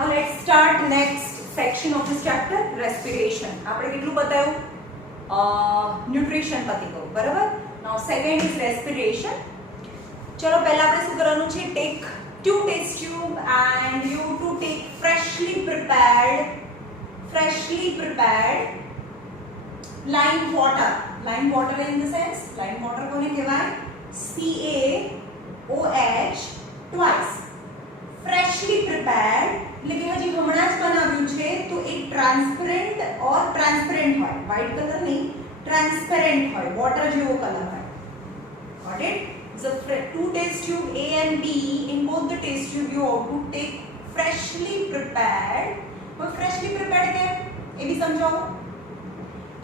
Now let's start next section of this chapter, respiration. આપણે કેટલું બતાવ્યું? ન્યુટ્રિશન પતી ગયું, બરાબર? Now second is respiration. ચલો પહેલા આપણે શું કરવાનું છે? Take 2 test tube and you to take freshly prepared lime water. Lime water in the sense, lime water કોને કહેવાય? CaOH twice. Freshly prepared એટલે કે હજી હમણાં જ બનાવ્યું છે તો એ ટ્રાન્સપરન્ટ હોય, વ્હાઇટ કલર નહીં, ટ્રાન્સપેરન્ટ હોય, વોટર જેવો કલર હોય. Got it? So 2 test tube A and B, in both the test tube you have to take freshly prepared. But freshly prepared કેમ? એ બી સમજાવો.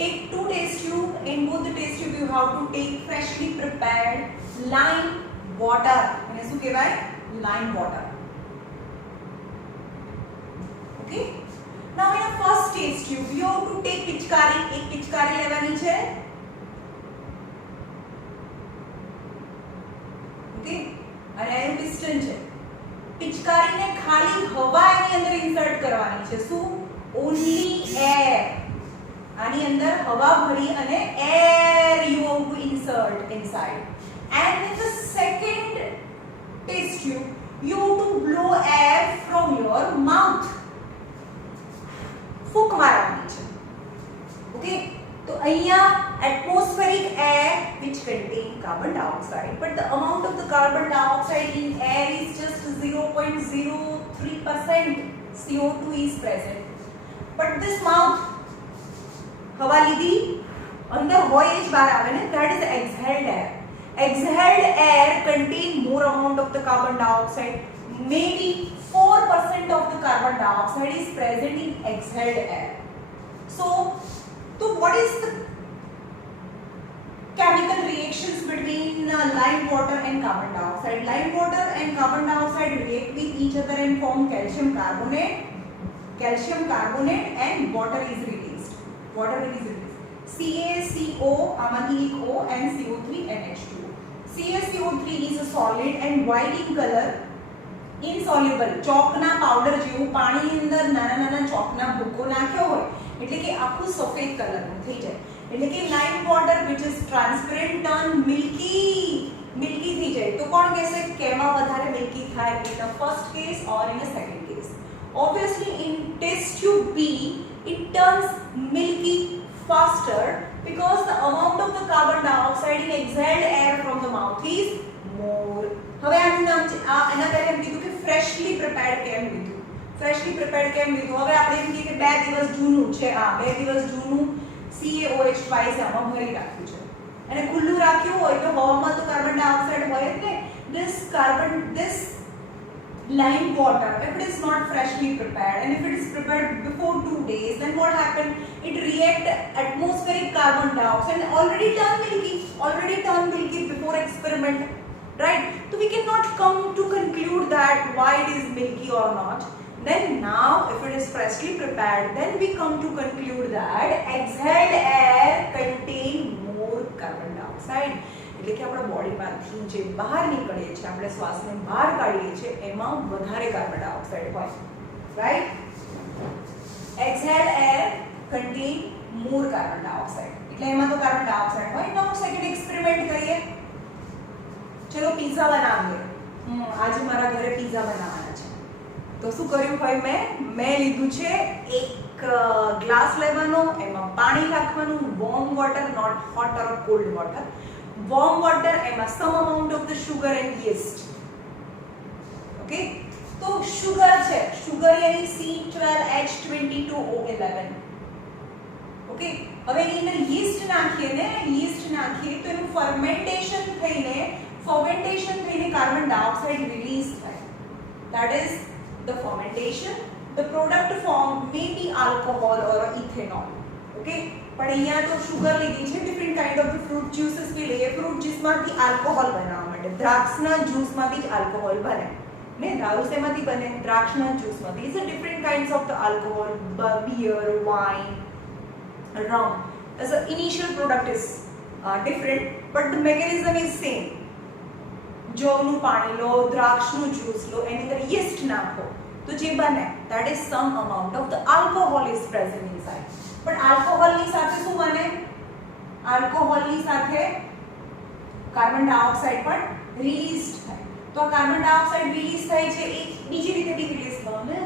Take 2 test tube, in both the test tube you have to take freshly prepared lime water. એને શું કહેવાય? Lime water. Okay, now in a first test tube you have to take પિચકારી. એક પિચકારી લેવાની છે. Okay, અને એનું પિસ્ટન છે. પિચકારીને ખાલી હવા એની અંદર ઇન્સર્ટ કરવાની છે. શું? only air. આની અંદર હવા ભરી અને air you have to insert inside. And in the second test tube you have to blow air from your mouth. ફૂંક મારવાની છે. ઓકે, તો અહીંયા atmospheric air which contain carbon dioxide, but the amount of the carbon dioxide in air is just 0.03%. CO2 is present, but this mouth હવા લીધી અંદર હોય એ જ બહાર આવે ને, that is exhaled air. Exhaled air contain more amount of the carbon dioxide. Maybe 4% of the carbon dioxide is present in exhaled air. So what is the chemical reactions between lime water and carbon dioxide? Lime water and carbon dioxide react with each other and form calcium carbonate. Calcium carbonate and water is released. CaCO, આમાંથી એક O, and CO3 NH2. CaCO3 is a solid and white in color, insoluble. ચોકના powder જેવું પાણીની અંદર નાના ચોકના ભૂકો નાખ્યો હોય એટલે કે આખું સફેદ કલરનું થઈ જાય. એટલે કે lime water which is transparent turn milky થઈ જાય. તો કોણ કહેશે કેમાં વધારે milky થાય? In the first case or in the second case? Obviously in test tube B it turns milky faster because the amount of the carbon dioxide in exhaled air from the mouth is more. હવે આનું નામ છે એના પહેલા એમ કીધું કે freshly prepared કેમ લીધું? હવે આપણે એમ કહીએ કે 2 દિવસ જૂનું છે. 2 દિવસ જૂનું CaOH twice આમાં ભરી રાખ્યું છે અને ખુલ્લું રાખ્યું હોય તો હવામાં તો કાર્બન ડાયોક્સાઇડ હોય જ ને. this lime water, if it is not freshly prepared and if it is prepared before 2 days, then what happened? It react atmospheric carbon dioxide and already turned milky before experiment, right? So we cannot come to conclude that why it is milky or not. Then now if it is freshly prepared, then we come to conclude that exhaled air contain more carbon dioxide. એટલે કે આપણા બોડીમાંથી જે બહાર નીકળે છે, આપણે શ્વાસને બહાર કાઢીએ છીએ એમાં વધારે કાર્બન ડાયોક્સાઇડ હોય, right? exhaled air contain more carbon dioxide. એટલે એમાં તો કાર્બન ડાયોક્સાઇડ હોય. now second experiment કરીએ. ચલો પિઝા બનાવીએ. આજે મારા ઘરે પિઝા બનાવવાના છે. તો શું કર્યું હોય? મેં લીધું છે એક ગ્લાસ લેવાનો, એમાં પાણી રાખવાનું, warm water, not hot or cold water. warm water, some amount of the sugar and yeast. Okay, so sugar છે, sugar यानी C12H22O11. Okay, હવે એની અંદર yeast નાખીએ તો એનું fermentation થઈને કાર્બન ડાયોક્સાઇડ રિલીઝ થાય. That is the fermentation. The product form may be alcohol or ethanol. Okay, પણ અહીંયા તો સુગર લીધી છે. Different kind of fruit juices બી લઈએ. ફ્રૂટ જ્યુસમાંથી આલ્કોહોલ બનાવવા માટે દ્રાક્ષના જ્યુસમાંથી જ આલ્કોહોલ બને ને. દારૂ શેમાંથી બને? દ્રાક્ષના જ્યુસમાંથી. Is a different kinds of the alcohol, beer, wine, rum. As the initial product is different, but the mechanism is same. જવનું પાણી લો, દ્રાક્ષનું જ્યુસ લો, એની અંદર યીસ્ટ નાખો તો જે બને that is some amount of the alcohol is present inside. પણ alcohol ની સાથે શું બને? આલ્કોહોલ ની સાથે કાર્બન ડાયોક્સાઇડ પણ રિલીઝ થાય. તો આ કાર્બન ડાયોક્સાઇડ રિલીઝ થાય છે એ બીજી રીતે બી રિલીઝ થાય ને,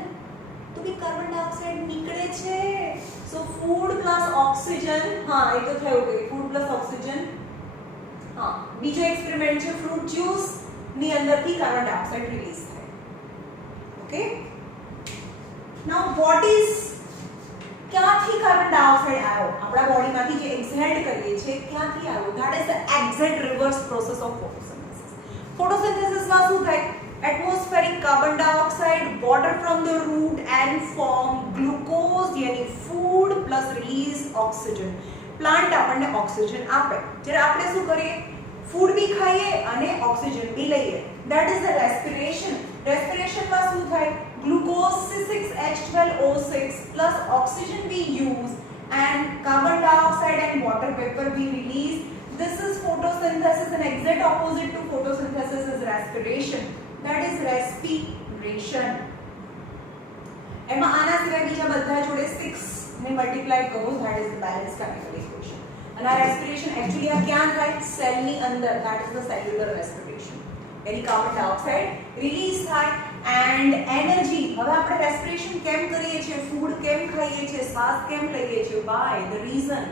તો બી કાર્બન ડાયોક્સાઇડ નીકળે છે. સો ફૂડ પ્લસ ઓક્સિજન, હા એ તો થયું કે ફૂડ પ્લસ ઓક્સિજન. હા, બીજો એક્સપેરિમેન્ટ છે ફ્રૂટ જ્યુસ ની અંદરથી કાર્બન ડાયોક્સાઇડ રિલીઝ થાય. ઓકે, નાઉ વોટ ઇઝ, ક્યાંથી કાર્બન ડાયોક્સાઇડ આવ્યો આપણા બોડીમાંથી જે એક્સહેડ કરીએ છીએ ક્યાંથી આવ્યો? That is the exact reverse process of photosynthesis. ફોટોસિન્થેસિસમાં શું થાય? atmospheric carbon dioxide, water from the root and form glucose यानी food plus release oxygen. Plant આપણને ઓક્સિજન આપે. જ્યારે આપણે શું કરીએ? ફૂડ બી ખાઈએ અને ઓક્સિજન બી લઈએ. That is the respiration. રેસ્પિરેશનમાં શું થાય? Glucose C6H12O6 plus oxygen we use and carbon dioxide and water vapor we release. This is photosynthesis, and exact opposite to photosynthesis is respiration. That is respiration. એમાં આના સિવાય બીજા બધા જોડે 6 ને મલ્ટીપ્લાય કરો, that is the balanced chemical equation. અને આ રેસ્પિરેશન એક્ચ્યુઅલી આ ક્યાં થાય? સેલની અંદર. that is the cellular respiration. Any carbon dioxide release થાય એન્ડ એનર્જી. હવે આપણે રેસ્પિરેશન કેમ કરીએ છીએ? ફૂડ કેમ ખાઈએ છીએ? શ્વાસ કેમ લઈએ છીએ? બાય ધ રીઝન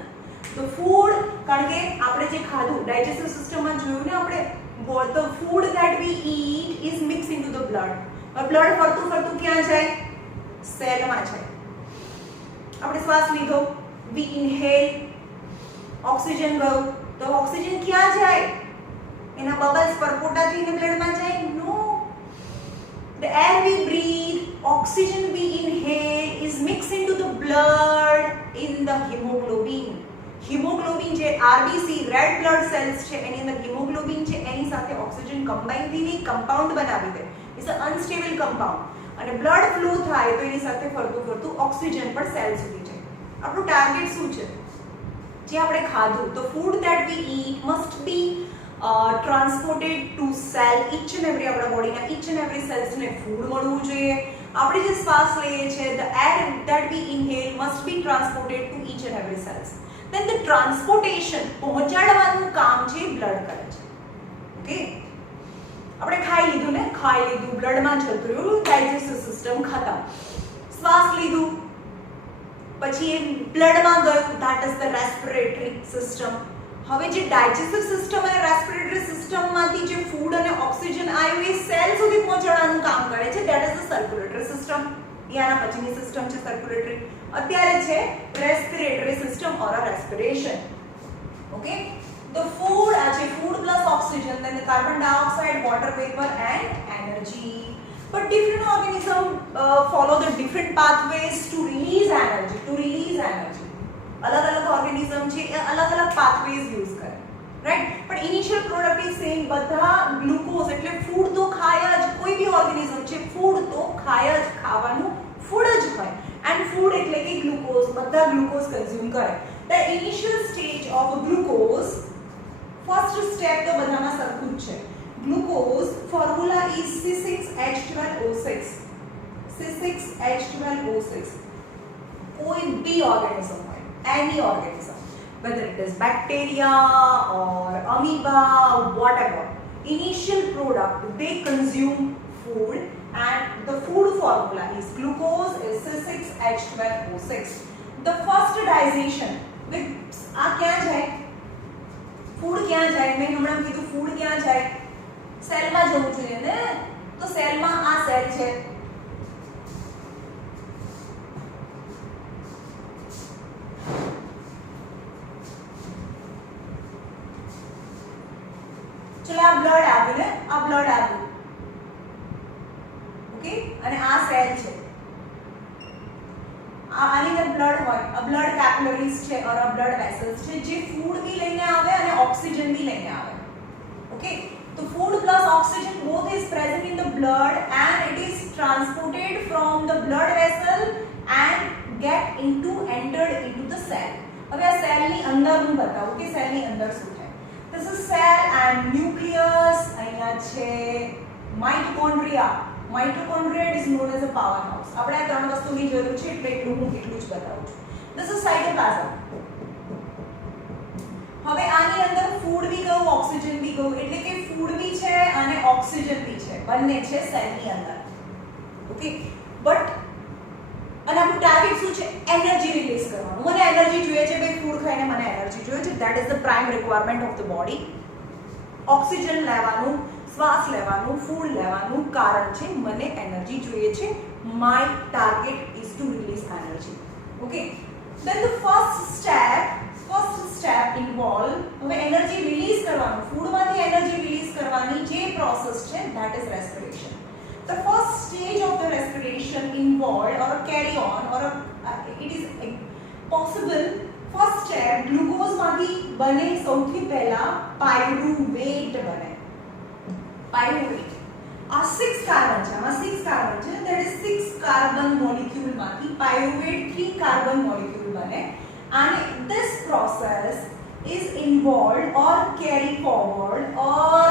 તો ફૂડ, કારણ કે આપણે જે ખાધું ડાયજેસ્ટિવ સિસ્ટમમાં જોયું ને આપણે, the food that we eat is mixed into the blood. Blood ફરતું ફરતું ક્યાં જાય? સેલમાં જાય. આપણે શ્વાસ લીધો, we inhale, ઓક્સિજન ગયો, તો ઓક્સિજન ક્યાં જાય? એના બબલ્સ પરપોટા થઈને બ્લડમાં જાય? નો. The air we breathe, oxygen we inhale is mixed into the blood in the hemoglobin. Haemoglobin જે આરબીસી રેડ બ્લડ સેલ્સ છે એની અંદર હિમોગ્લોબિન છે એની સાથે ઓક્સિજન કમ્બાઈન થઈને કમ્પાઉન્ડ બનાવી દે. It's a unstable compound. અને બ્લડ ફ્લો થાય તો એની સાથે ફરતું ફરતું ઓક્સિજન પણ સેલ સુધી જાય. આપણું ટાર્ગેટ શું છે? જે આપણે ખાધું, તો food that we eat must be transported to cell. Each and every આપણા બોડીના ઈચ એન્ડ એવરી સેલ્સને ફૂડ મળવું જોઈએ. આપણે જે શ્વાસ લઈએ છીએ, the air that we inhale must be transported to each and every cells. then the transportation પહોંચાડવાનું કામ છે બ્લડ કરે છે. ઓકે, આપણે ખાઈ લીધું ને, ખાઈ લીધું, બ્લડમાં જતું રહ્યું, ડાયજેસ્ટિવ સિસ્ટમ ખતમ. શ્વાસ લીધું પછી એ બ્લડમાં ગયું, that is the respiratory system. હવે જે ડાયજેસ્ટિવ સિસ્ટમ અને રેસ્પિરેટરી સિસ્ટમમાંથી જે ફૂડ અને ઓક્સિજન આવ્યું એ સેલ સુધી પહોંચાડવાનું કામ કરે છે, that is the circulatory system. યાના પછીની સિસ્ટમ છે સર્ક્યુલેટરી. અત્યારે છે રેસ્પિરેટરી સિસ્ટમ ઓર રેસ્પિરેશન. ઓકે, તો ફૂડ આ છે food plus oxygen, then carbon dioxide, water vapour and energy. But different organism follow the different pathways to release energy. अलग अलग organism છે એ अलग अलग pathways यूज કરે, રાઈટ? પણ ઇનિશિયલ પ્રોડક્ટ ઇઝ સેમ. બધા ગ્લુકોઝ એટલે ફૂડ તો ખાય જ. કોઈ બી ઓર્ગેનિઝમ છે ફૂડ તો ખાય જ, ખાવાનું ફૂડ જ હોય. એન્ડ ફૂડ એટલે કે ગ્લુકોઝ, બધા ગ્લુકોઝ કન્ઝ્યુમ કરે. The initial stage of glucose, first step તો બધામાં સરખું જ છે. Glucose formula is C6H12O6. C6H12O6. કોઈ બી ઓર્ગેનિઝમ હોય, એની organism, whether it is bacteria or amoeba, whatever, initial product they consume food and the food formula is glucose is C6H12O6. The first digestion with આ ક્યાં જાય? Food ક્યાં જાય? મેં હમણાં કીધું ફૂડ ક્યાં જાય? સેલમાં જવું જોઈએ ને. તો સેલમાં આ સેલ છે, ચલો આ બ્લડ આવ્યું ને, આ બ્લડ આવ્યું, ઓકે, અને આ સેલ છે. આની અંદર બ્લડ હોય, આ બ્લડ કેપિલરીઝ છે ઓર આ બ્લડ વેસલ્સ છે જે ફૂડ બી લઈને આવે અને ઓક્સિજન બી લઈને આવે. ઓકે, તો food plus oxygen both is present in the blood and it is transported from the blood vessel and entered into the cell. હવે આ સેલની અંદર હું બતાવું કે સેલની અંદર શું થાય. This is cell and nucleus. અહીંયા છે mitochondria. Mitochondria is known as a powerhouse. આપણે આ ત્રણ વસ્તુની જરૂર છે એટલે હું એટલું જ બતાવું છું. This is cytoplasm. હવે આની અંદર ફૂડ બી ગયું, ઓક્સિજન બી ગયું, એટલે કે ફૂડ બી છે અને ઓક્સિજન બી છે, બંને છે સેલની અંદર. ઓકે, બટ અને આપણું ટાર્ગેટ શું છે? એનર્જી રિલીઝ કરવાનું. મને એનર્જી જોઈએ છે ભાઈ, ફૂડ ખાઈને મને એનર્જી જોઈએ છે. That is the prime requirement of the body. Oxygen લેવાનું, શ્વાસ લેવાનું, ફૂડ લેવાનું કારણ છે મને એનર્જી જોઈએ છે. My target is to release energy. Okay, then the first step involve, હવે એનર્જી રિલીઝ કરવાનું, ફૂડમાંથી એનર્જી રિલીઝ કરવાની જે પ્રોસેસ છે that is respiration. The first stage of the respiration involved or carry on or it is possible. First step, glucose માંથી બને સૌથી પહેલા પાયરુવેટ બને. પાયરુવેટ આ 6 કાર્બન છે, આમાં 6 કાર્બન છે, that is 6 કાર્બન મોલેક્યુલ માંથી પાયરુવેટ 3 કાર્બન મોલેક્યુલ બને. And this process is involved or carry forward or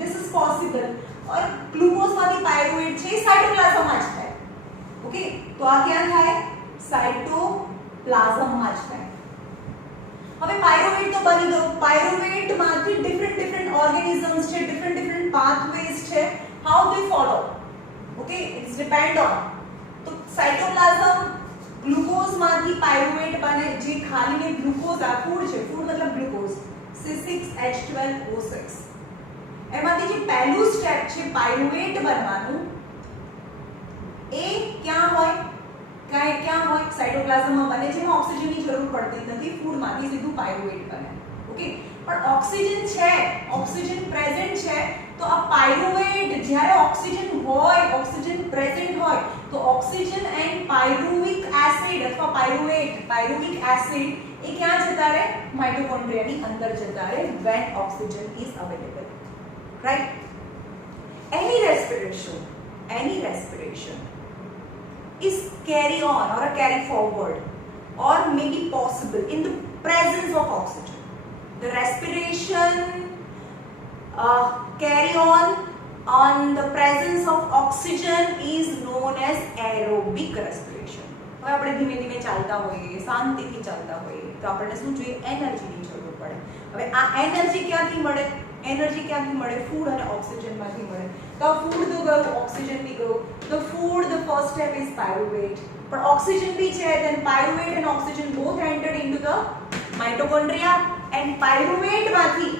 this is possible और ग्लूकोज માંથી પાયરુવેટ છે સાઇટોપ્લાઝમમાં જ થાય. ઓકે, તો આ ક્યાં થાય? સાઇટોપ્લાઝમમાં જ થાય. હવે પાયરુવેટ તો બની ગયું. પાયરુવેટ માંથી ડિફરન્ટ ઓર્ગેનિઝમ્સ છે, ડિફરન્ટ પાથવેઝ છે. How they follow? Okay, it's depend on. તો સાઇટોપ્લાઝમ ગ્લુકોઝ માંથી પાયરુવેટ બને, જે ખાલીને ગ્લુકોઝ આ ફૂડ છે, ફૂડ મતલબ ગ્લુકોઝ, C6H12O6. એમાંથી જે પહેલું સ્ટેપ છે પાયરુવેટ બનવાનું, એ ક્યાં હોય? ક્યાં હોય? સાઇટોપ્લાઝમમાં બને, જેમાં ઓક્સિજનની જરૂર પડતી નથી. ફૂડમાંથી સીધું પાયરુવેટ બને. ઓકે, પણ ઓક્સિજન છે, ઓક્સિજન પ્રેઝન્ટ છે, તો આ પાયરુવેટ જ્યારે ઓક્સિજન હોય, ઓક્સિજન પ્રેઝન્ટ હોય, તો ઓક્સિજન એન્ડ પાયરુવિક એસિડ અથવા પાયરુવિક એસિડ એ ક્યાં જતા રહે? માઇટોકોન્ડ્રિયાની અંદર જતા રહે when oxygen is available. Right? Any respiration is carry on or a carry forward or may be possible in the presence of oxygen. The respiration carry on the presence of oxygen is known as aerobic respiration. હવે આપણે ધીમે ધીમે ચાલતા હોઈએ, શાંતિથી ચાલતા હોઈએ, તો આપણને શું જોઈએ? એનર્જીની જરૂર પડે. હવે આ એનર્જી ક્યાંથી મળે? એનર્જી ક્યાંથી મળે? ફૂડ અને ઓક્સિજનમાંથી મળે. તો ફૂડ તો ગયું, ઓક્સિજન બી ગયું. તો food, the first step is pyruvate. પણ ઓક્સિજન બી છે, then pyruvate and oxygen both entered into the mitochondria and પાયરુવેટમાંથી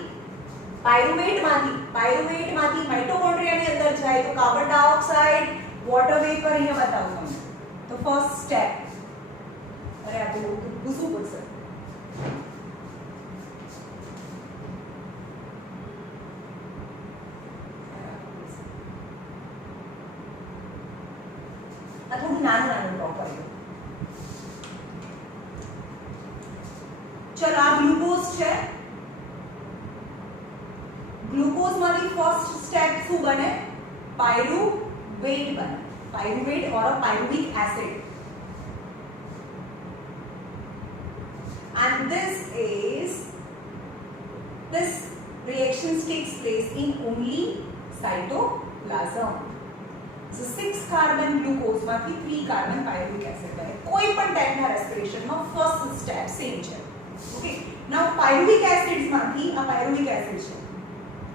માઇટોકોન્ડ્રિયાની અંદર જાય તો કાર્બન ડાયોક્સાઇડ, વોટર વેપર અહીંયા બતાવું તમને. તો ફર્સ્ટ સ્ટેપ, અરે આ તો પૂછવું પડશે. આ થોડું નાનું ડ્રો કર્યું. ચલો, આ ગ્લુકોઝ છે. ગ્લુકોઝ માંથી ફર્સ્ટ સ્ટેપ શું બને? પાયરુવેટ બને. Pyruvate or a pyruvic acid. And this reaction takes place in only cytoplasm. So 6 carbon glucose માંથી 3 કાર્બન પાયરુવિક એસિડ બને. કોઈ પણ ટાઈપના રેસ્પિરેશનમાં ફર્સ્ટ સ્ટેપ સેમ છે. ઓકે, નાઉ પાયરુવિક એસિડ્સ માંથી આ પાયરુવિક એસિડ છે.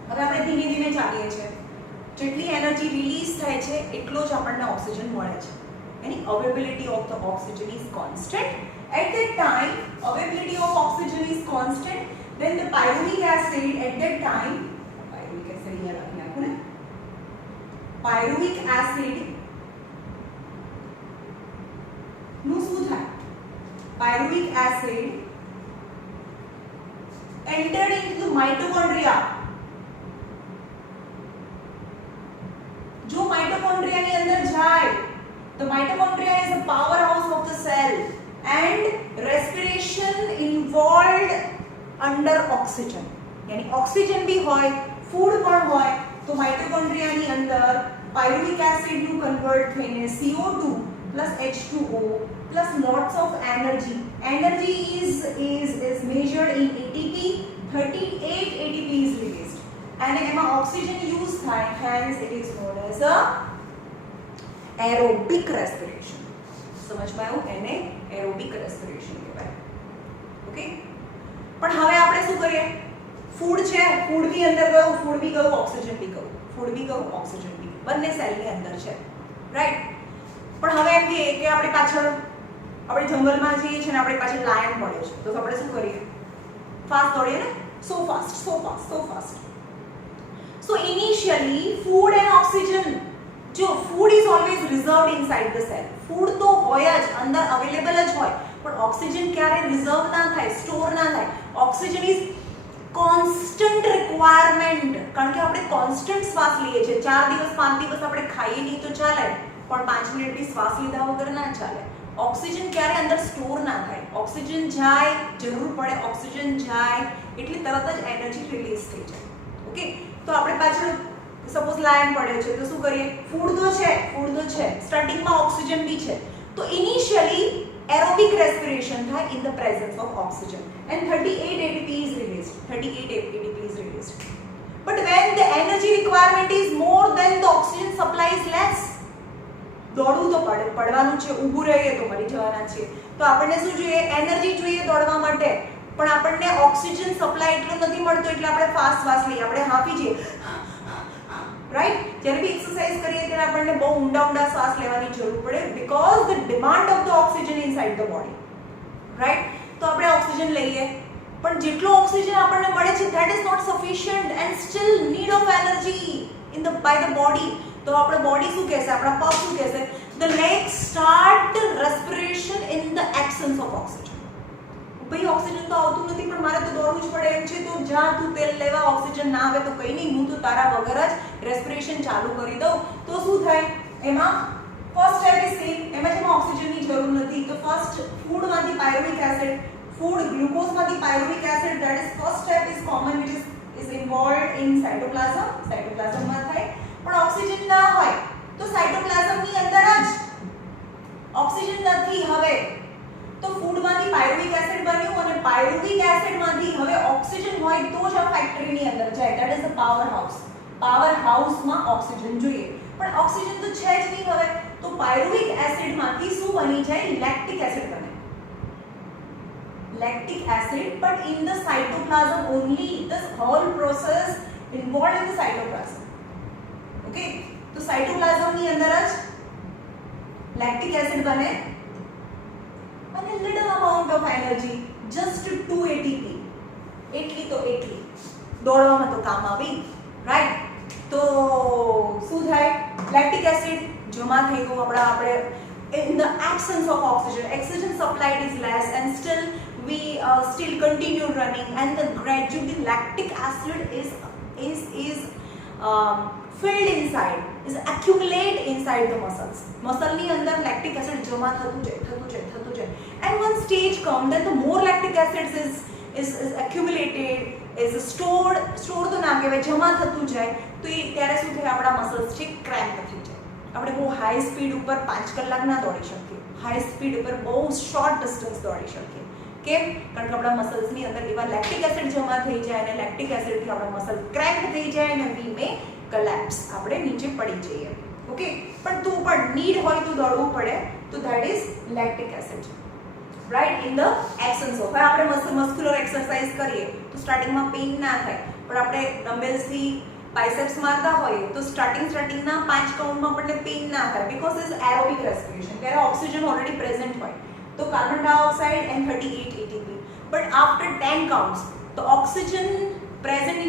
હવે આપણે ધીમે ધીમે ચાલીએ છીએ. જેટલી એનર્જી રિલીઝ થાય છે એટલો જ આપણને ઓક્સિજન મળે છે. એની availability of the oxygen is constant. At that time, availability of oxygen is constant. Then the pyruvic acid at that time, pyruvic acid here લખી નાખું ને. Pyruvic acid નું શું થાય? Pyruvic acid entered into the mitochondria. जो mitochondria ની અંદર જાય, the mitochondria is the powerhouse of the cell and respiration involved under oxygen. यानी ऑक्सीजन भी હોય, ફૂડ પણ હોય, તો માઇટોકોન્ડ્રિયાની અંદર પાયરુવિક એસિડ નું કન્વર્ટ થઈને CO2 plus H2O plus lots of energy. Energy is measured in ATP. 38 ATP is released. અને એમાં ઓક્સિજન યુઝ થાય, hence it is known as a aerobic respiration. સમજમાં આવ્યું? એને એરોબિક રેસ્પિરેશન કહેવાય. ઓકે, પણ હવે આપણે શું કરીએ? ફૂડ છે, ફૂડ બી અંદર ગયું, ફૂડ બી ગયું, ઓક્સિજન બી ગયું, ફૂડ બી ગયું, ઓક્સિજન બી, બંને સેલની અંદર છે, રાઈટ? પણ હવે એમ કે આપણી પાછળ આપણે જંગલમાં જઈએ છીએ ને આપણી પાછળ લાયન પડે છે, તો આપણે શું કરીએ? ફાસ્ટ દોડીએ ને, so fast, so fast, so fast. So initially food and oxygen, જો food is always reserved inside the cell, food તો હોય જ, અંદર અવેલેબલ જ હોય, પણ ઓક્સિજન ક્યારે રિઝર્વ ના થાય, સ્ટોર ના થાય. ઓક્સિજન ઇઝ કોન્સ્ટન્ટ રિક્વાયરમેન્ટ, કારણ કે આપણે કોન્સ્ટન્ટ શ્વાસ લઈએ છીએ. 4 દિવસ 5 દિવસ આપણે ખાઈએ નહીં તો ચાલે, પણ 5 મિનિટ બી શ્વાસ લીધા વગર ના ચાલે. ઓક્સિજન ક્યારે અંદર સ્ટોર ના થાય. ઓક્સિજન જાય, જરૂર પડે ઓક્સિજન જાય એટલે તરત જ એનર્જી રિલીઝ થઈ જાય. ઓકે, તો આપણે પાછળ સપોઝ લાયન પડે છે તો શું કરીએ? ફૂડ તો છે, સ્ટાર્ટિંગમાં ઓક્સિજન બી છે, તો ઇનિશિયલી aerobic respiration થાય in the presence of oxygen and 38 ATP is released. 38 ATP is released. But when the energy requirement is more than the oxygen supply is less, દોડવું તો પડવાનું છે, ઊભું રહીએ તો મરી જવાના છે, તો આપણને શું જોઈએ? એનર્જી જોઈએ દોડવા માટે, પણ આપણને ઓક્સિજન સપ્લાય એટલો નથી મળતો એટલે આપણે ફાસ્ટ શ્વાસ લઈએ, આપણે હાંફી જઈએ, રાઈટ? જ્યારે બી એક્સરસાઇઝ કરીએ ત્યારે આપણને બહુ ઊંડા શ્વાસ લેવાની જરૂર પડે, because the demand of the oxygen inside the body, right? તો આપણે ઓક્સિજન લઈએ, પણ જેટલો ઓક્સિજન આપણને મળે છે that is not sufficient and still need of energy in the by the body. તો આપણા બોડી શું કહેશે, આપણા પગ શું કહેશે? The legs start respiration in the absence of oxygen. ભાઈ ઓક્સિજન તો આવતું નથી પણ મારે તો દોડવું જ પડે એમ છે, તો જા તું તેલ લેવા, ઓક્સિજન ના આવે તો કંઈ નહીં, હું તો તારા વગર જ રેસ્પિરેશન ચાલુ કરી દઉં. તો શું થાય? એમાં ફર્સ્ટ સ્ટેપ ઇઝ સેમ, એમાં જેમાં ઓક્સિજનની જરૂર નથી, તો ફર્સ્ટ ફૂડમાંથી પાયરુવિક એસિડ, ફૂડ ગ્લુકોઝમાંથી pyruvic acid, that is first step is common which is involved in cytoplasm, સાયટોપ્લાઝમમાં થાય. પણ ઓક્સિજન ના હોય તો સાયટોપ્લાઝમની અંદર જ ઓક્સિજન નથી, હવે તો ફૂડમાંથી પાયરુવિક એસિડ બન્યું અને પાયરુવિક એસિડમાંથી હવે ઓક્સિજન હોય તો જ આ ફેક્ટરીની અંદર જાય, that is the power house. Power હાઉસમાં ઓક્સિજન જોઈએ, પણ ઓક્સિજન તો છે જ નહીં હવે, તો પાયરુવિક એસિડમાંથી શું બની જાય? લેક્ટિક એસિડ બને. Lactic acid, but in the cytoplasm only, this whole process involved in the cytoplasm. Okay, તો સાયટોપ્લાઝમની અંદર જ લેક્ટિક એસિડ બને અને little amount of energy, just 2 ATP, એટલી તો એટલી દોડવામાં તો કામ આવી, રાઈટ? તો શું થાય? લેક્ટિક એસિડ જમા થઈ ગયું આપણે in the absence of oxygen supplied is less and still we still continue running, and the gradually lactic acid is filled inside, is accumulate inside the muscles. Muscle ની અંદર lactic acid જમા થતું જાય, and one stage come that the more lactic acid is accumulated, is stored તો ના કહેવાય, જમા થતું જાય, તો એ ત્યારે શું થાય? આપણા મસલ્સ છે ક્રેમ્પ થઈ જાય. આપણે બહુ હાઈ સ્પીડ ઉપર 5 કલાક ના દોડી શકીએ, હાઈ સ્પીડ ઉપર બહુ શોર્ટ ડિસ્ટન્સ દોડી શકીએ. કેમ? કારણ કે આપણા મસલ્સની અંદર એવા લેક્ટિક એસિડ જમા થઈ જાય અને લેક્ટિક એસિડથી આપણા મસલ ક્રેમ્પ થઈ જાય અને વી મે collapse, આપણે નીચે પડી જઈએ. ઓકે, પણ તો પણ નીડ હોય તો દોડવું પડે, તો that is lactic acid, right? In the absence of. હવે આપણે મસ્ક્યુલર એક્સરસાઇઝ કરીએ તો સ્ટાર્ટિંગમાં પેઇન ના થાય, પણ આપણે ડમ્બેલ્સથી બાયસેપ્સ મારતા હોઈએ તો સ્ટાર્ટિંગના 5 કાઉન્ટમાં આપણને પેઇન ના થાય, બીકોઝ ઇઝ એરોબિક રેસ્પિરેશન, ત્યારે ઓક્સિજન ઓલરેડી પ્રેઝન્ટ હોય, તો carbon dioxide and 38 ATP. But after 10 counts, the oxygen present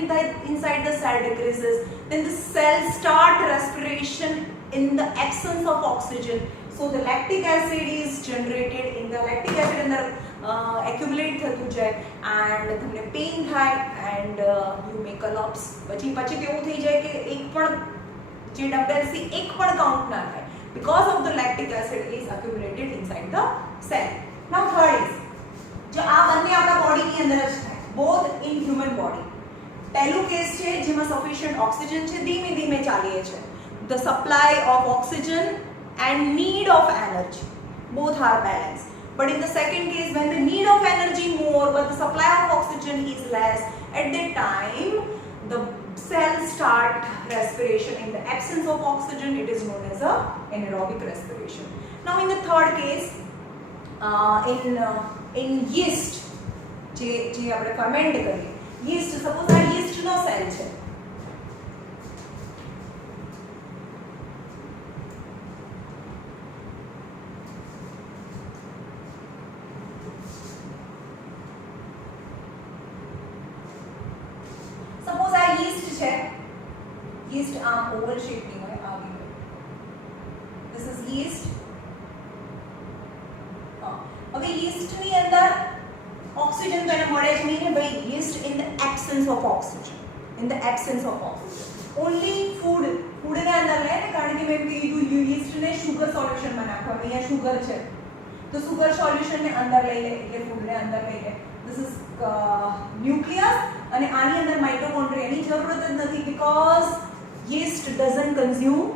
inside the cell decreases, then the cell start respiration in the absence of oxygen, so the lactic acid is generated, in the lactic acid અંદર accumulate થતું જાય and તમને pain થાય and you may collapse. પછી કેવું થઈ જાય કે એક પણ જે ડમ્બેલ્સથી એક પણ કાઉન્ટ ના થાય, because of the lactic acid is accumulated inside the cell. Now third is, જો આ બંને આપણા બોડીની અંદર જ થાય, both in human body. પહેલું કેસ છે જેમાં સફિશિયન્ટ ઓક્સિજન છે, ધીમે ધીમે ચાલીએ છે, the supply of oxygen and need of energy both are balanced. But in the second case, when the need of energy more but the supply of oxygen is less, at that time the cells start respiration. In the absence of oxygen, it is known as a anaerobic respiration. Now in the third case, in yeast, જે આપણે ferment કરીએ, yeast, suppose આ yeast નો cell છે. Suppose આ yeast છે, yeast આમ oval shape ની હોય, આવી હોય. This is yeast. હવે yeast ની અંદર ઓક્સિજન તો એને મળે જ નહીં ને ભાઈ. yeast in the absence of oxygen, in the absence of oxygen, only food ને અંદર લે ને, કારણ કે મેં કીધું yeast ને sugar solution માં નાખવાનું. અહીંયા sugar છે તો sugar solution ને અંદર લઈ લે, એટલે food ને અંદર લઈ લે. this is nucleus, અને આની અંદર માઇટોકોન્ડ્રિયાની જરૂરત જ નથી, because yeast doesn't consume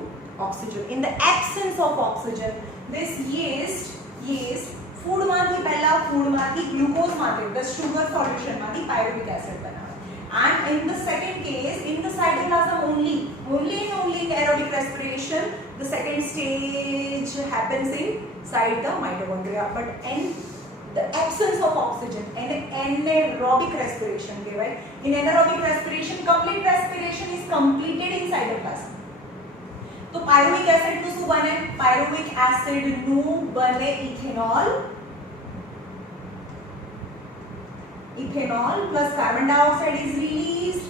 oxygen. In the absence of oxygen, this yeast food માંથી પહેલા ફૂડ માંથી ગ્લુકોઝ માંથી, the sugar solution માંથી pyruvic acid બનાવે. And in the second case, in the cytoplasm only in aerobic respiration, the second stage happens inside the mitochondria. But in the absence of oxygen, anaerobic respiration કહેવાય. In anaerobic respiration, complete respiration is completed in cytoplasm. તો pyruvic acid નું શું બને? Pyruvic acid નું બને ethanol plus carbon dioxide is released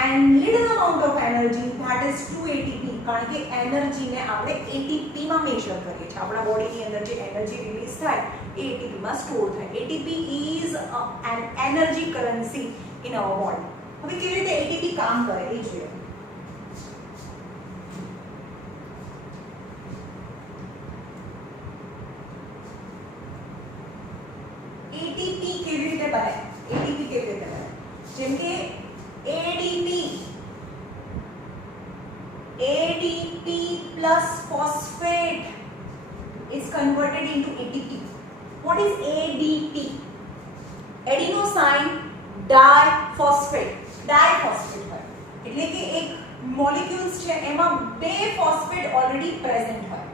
and little amount of energy, that is 2 ATP. કારણ કે energy ને આપણે ATP માં મેઝર કરીએ છીએ. આપણા બોડી ની અંદર જે એનર્જી રિલીઝ થાય એ ATP માં સ્ટોર થાય. ATP is an energy currency in our body. હવે કેવી રીતે ATP કામ કરે એ જોઈએ. ATP કેવી રીતે બને? ATP કેવી રીતે બને? જેમ કે ADP plus phosphate is converted into ATP. What is ADP? Adenosine diphosphate. Diphosphate હોય એટલે કે એક મોલેક્યુલ્સ છે એમાં બે ફોસ્ફેટ ઓલરેડી પ્રેઝન્ટ હોય.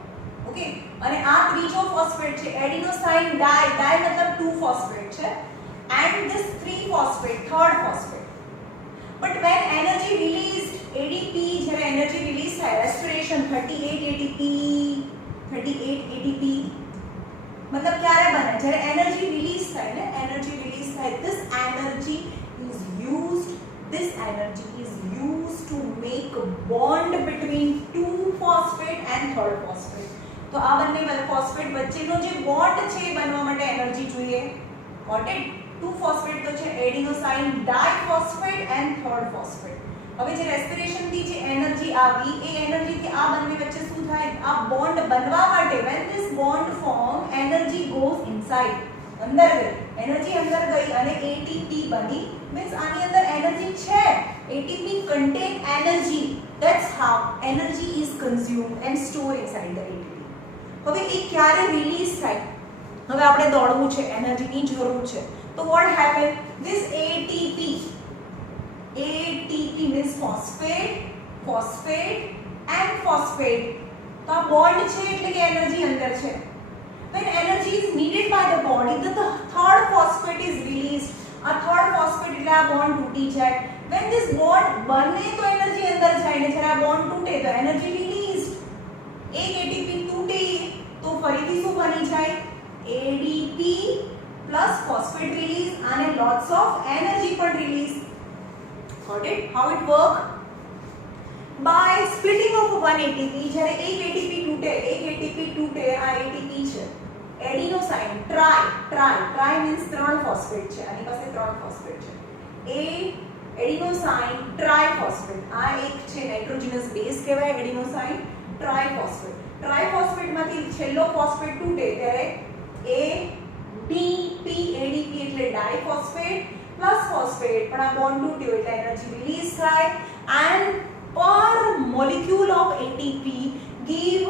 ઓકે, અને આ ત્રીજો ફોસ્ફેટ છે એડિનોસાઇન ડાઈ મતલબ 2 ફોસ્ફેટ છે, and this 3 phosphate, third phosphate. But when energy released, ADP જ્યારે energy release થાય, respiration 38 ATP મતલબ ક્યારે બને? જ્યારે energy release થાય ને, energy release થાય, this energy is used to make a bond between 2 phosphate and third phosphate. તો આ બંને ફોસ્ફેટ વચ્ચેનો જે બોન્ડ છે એ બનવા માટે એનર્જી જોઈએ. Got it? 2 ફોસ્ફેટ તો છે એડિનોસાઇન ડાઇફોસ્ફેટ એન્ડ થર્ડ ફોસ્ફેટ. હવે જે રેસ્પિરેશન થી જે એનર્જી આવી એ એનર્જી થી આ બંને વચ્ચે શું થાય? આ બોન્ડ બનવા માટે when this bond form, energy goes inside, અંદર ગઈ એનર્જી, અંદર ગઈ અને ATP બની. મીન્સ આની અંદર એનર્જી છે. ATP contain energy. That's how energy is consumed and stored inside the ATP. હવે એ ક્યારે રિલીઝ થાય? હવે આપણે દોડવું છે, એનર્જીની જરૂર છે, તો what happen? This ATP means phosphate and phosphate. તો આ બોન્ડ છે એટલે કે એનર્જી અંદર છે. When energy is needed by the body, the third phosphate is released. આ third phosphate એટલે આ બોન્ડ તૂટી જાય. When this bond બને તો એનર્જી અંદર જાય ને જ્યારે આ બોન્ડ તૂટે તો એનર્જી રિલીઝડ. એક ATP તૂટે તો ફરીથી શું બની જાય? ADP plus phosphate release and lots of energy પણ release. Got it? How it work? By splitting of one ATP. જ્યારે એક ATP તૂટે, આ ATP છે એડિનોસાઇન ટ્રાઈ means 3 ફોસ્ફેટ છે, આની પાસે 3 ફોસ્ફેટ છે. એડિનોસાઇન ટ્રાઇફોસ્ફેટ, આ એક છે નાઇટ્રોજનસ બેઝ કહેવાય એડિનોસાઇન ટ્રાઇફોસ્ફેટ. ટ્રાઇફોસ્ફેટમાંથી છેલ્લો ફોસ્ફેટ તૂટે ત્યારે ADP એટલે ડાઇફોસ્ફેટ પ્લસ ફોસ્ફેટ, પણ આ બોન્ડ તૂટ્યો એટલે એનર્જી રિલીઝ થાય and per molecule of ATP give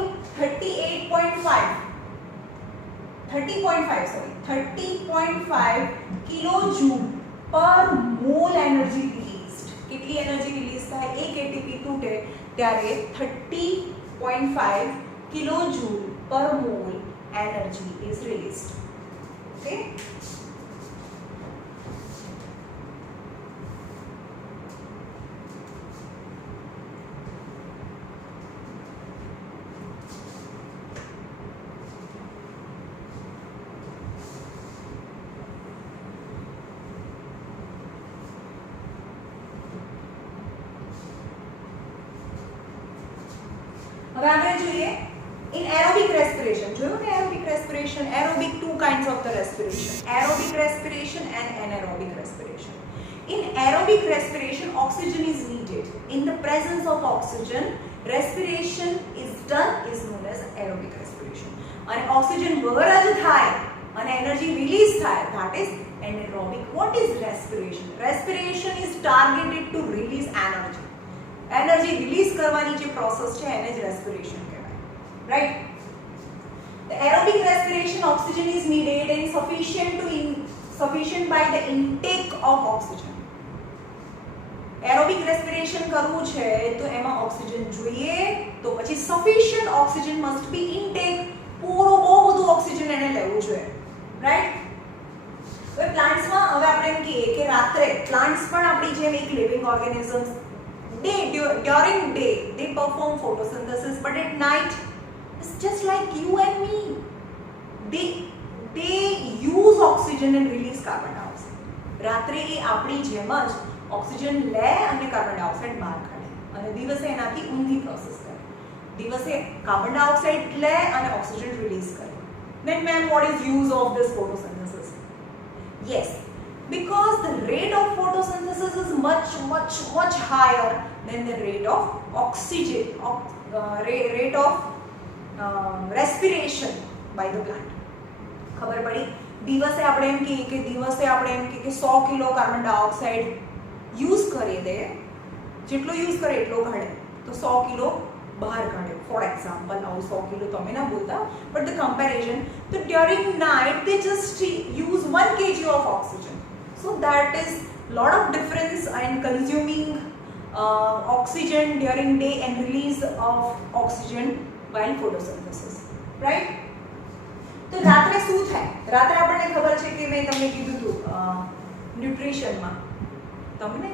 30.5 kilojoule per mole energy released. કેટલી એનર્જી રિલીઝ થાય, એક એટીપી તૂટે ત્યારે 30.5 કિલોજૂલ પર mall energy is released. Okay, હવે આપણે જોઈએ in aerobic respiration. જોયું ને aerobic respiration, aerobic two kinds of the respiration, aerobic respiration and anaerobic respiration. In aerobic respiration oxygen is needed. In the presence of oxygen respiration is done is known as aerobic respiration. અને oxygen વગર જ થાય અને energy release થાય, that is anaerobic. What is respiration? Respiration is targeted to release energy. Energy release કરવાની જે process છે એને જ રેસ્પિરેશન કહેવાય, right? The aerobic respiration oxygen is needed and sufficient by the intake of oxygen. Aerobic respiration કરવું છે તો એમાં ઓક્સિજન જોઈએ, તો પછી sufficient oxygen must be intake, પૂરો બહુ બધું ઓક્સિજન એને લેવું જોઈએ, રાઈટ? હવે પ્લાન્ટ્સમાં હવે આપણે એમ કહીએ કે રાત્રે પ્લાન્ટ્સ પણ આપણી જેમ એક living organisms during day they perform photosynthesis, but at night it's just like you and me, they use oxygen and release carbon dioxide. રાત્રે એ આપણી જેમ જ ઓક્સિજન લે અને કાર્બન ડાયોક્સાઇડ બહાર કાઢે અને દિવસે એનાથી ઊંધી પ્રોસેસ કરે. દિવસે કાર્બન ડાયોક્સાઇડ લે અને ઓક્સિજન રિલીઝ કરે. Then ma'am, what is use of this photosynthesis? Yes, because the rate of photosynthesis is much higher than the rate of oxygen rate of respiration by the plant. ખબર પડી? દિવસે આપણે એમ કહીએ કે 100 kilo carbon dioxide use કરી દે, જેટલો use કરે એટલો કાઢે, તો 100 કિલો બહાર કાઢે. ફોર એક્ઝામ્પલ, આવું 100 કિલો તમે ના બોલતા, બટ ધ કમ્પેરિઝન, તો during night they just use 1 kg of oxygen. So that is lot of difference in consuming oxygen during day and release of oxygen while photosynthesis, right? તો રાત્રે શું થાય? રાત્રે આપણને ખબર છે કે મેં તમને કીધું હતું ન્યુટ્રિશનમાં, તમને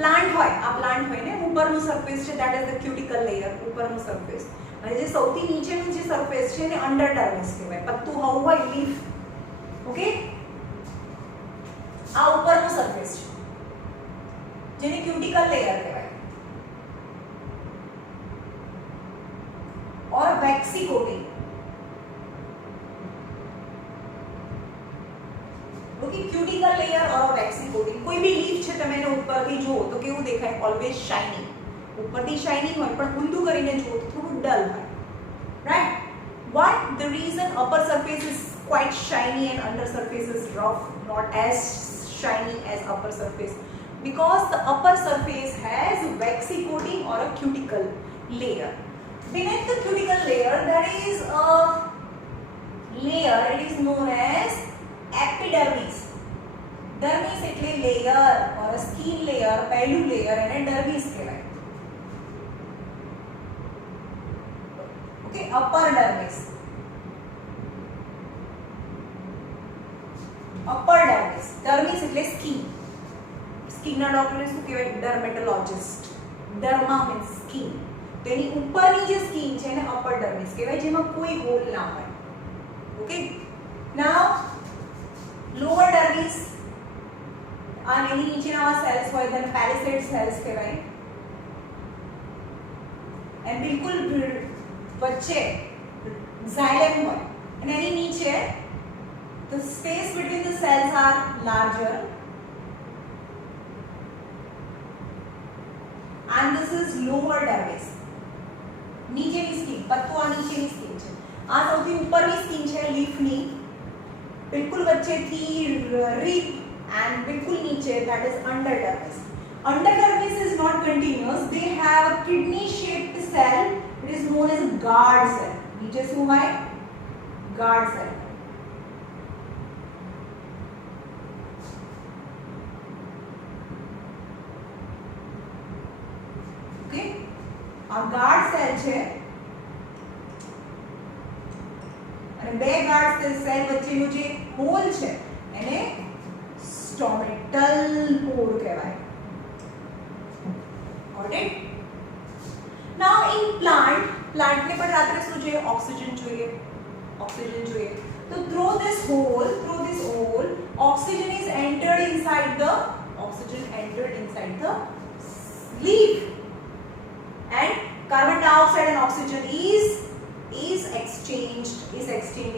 પ્લાન્ટ હોય, આ પ્લાન્ટ હોય ને, ઉપરનું સરફેસ છે that is the cuticle layer, ઉપરનું સરફેસ, અને જે સૌથી નીચેનું જે સરફેસ છે એને અંડરડર્મિસ કહેવાય. પત્તું હવું હોય, લીફ, ઓકે? આ ઉપરનું સરફેસ છે જેને ક્યુટિકલ લેયર કહેવાય, ઓર વેક્સી કોટિંગ. ઓકે, ક્યુટિકલ લેયર ઓર વેક્સી કોટિંગ. કોઈ બી લીફ છે તમે એને ઉપરથી જુઓ તો કેવું દેખાય? Always shining. ઉપરથી શાઇનિંગ હોય પણ ઊંધું કરીને જુઓ તો થોડું ડલ હોય, right? What the reason upper surface is quite shiny and under surface is rough, not as shiny as upper surface? Because the upper surface has waxy coating or a cuticle layer. Beneath the cuticle layer there is a layer, it is known as epidermis. Dermis એટલે layer or a skin layer, પહેલું layer એને dermis કહેવાય. Okay, upper dermis. upper dermis. Dermis એટલે skin. Skin ના ડોક્ટરને શું કહેવાય? Dermatologist. Derma means skin. તો એની ઉપરની જે સ્કિન છે એને અપર ડર્મિસ કહેવાય, જેમાં કોઈ હોલ ના હોય. ઓકે, નાઉ લોઅર ડર્મિસ, અને એની નીચેના સેલ્સ હોય તેને પેલિસેડ સેલ્સ કહેવાય. અને બિલકુલ વચ્ચે ઝાયલેમ હોય અને એની નીચે the space between the cells are larger, and this is lower dermis. નીચેની સ્કિન, પત્તું આ નીચેની સ્કિન છે, આ સૌથી ઉપરની સ્કિન છે લીફની, બિલકુલ વચ્ચેથી રીપ, and બિલકુલ નીચે that is underdermis. Underdermis is not continuous, they have a kidney shaped cell, it is known as guard cell. નીચે શું હોય? guard cell. આ ગાર્ડ સેલ છે અને બે ગાર્ડ સેલ વચ્ચેનો જે હોલ છે એને સ્ટોમેટલ પોર કહેવાય. Got it? Now in plant ને પણ રાત્રે શું જોઈએ? ઓક્સિજન જોઈએ. So through this hole oxygen entered inside the leaf, and carbon dioxide and oxygen is exchanged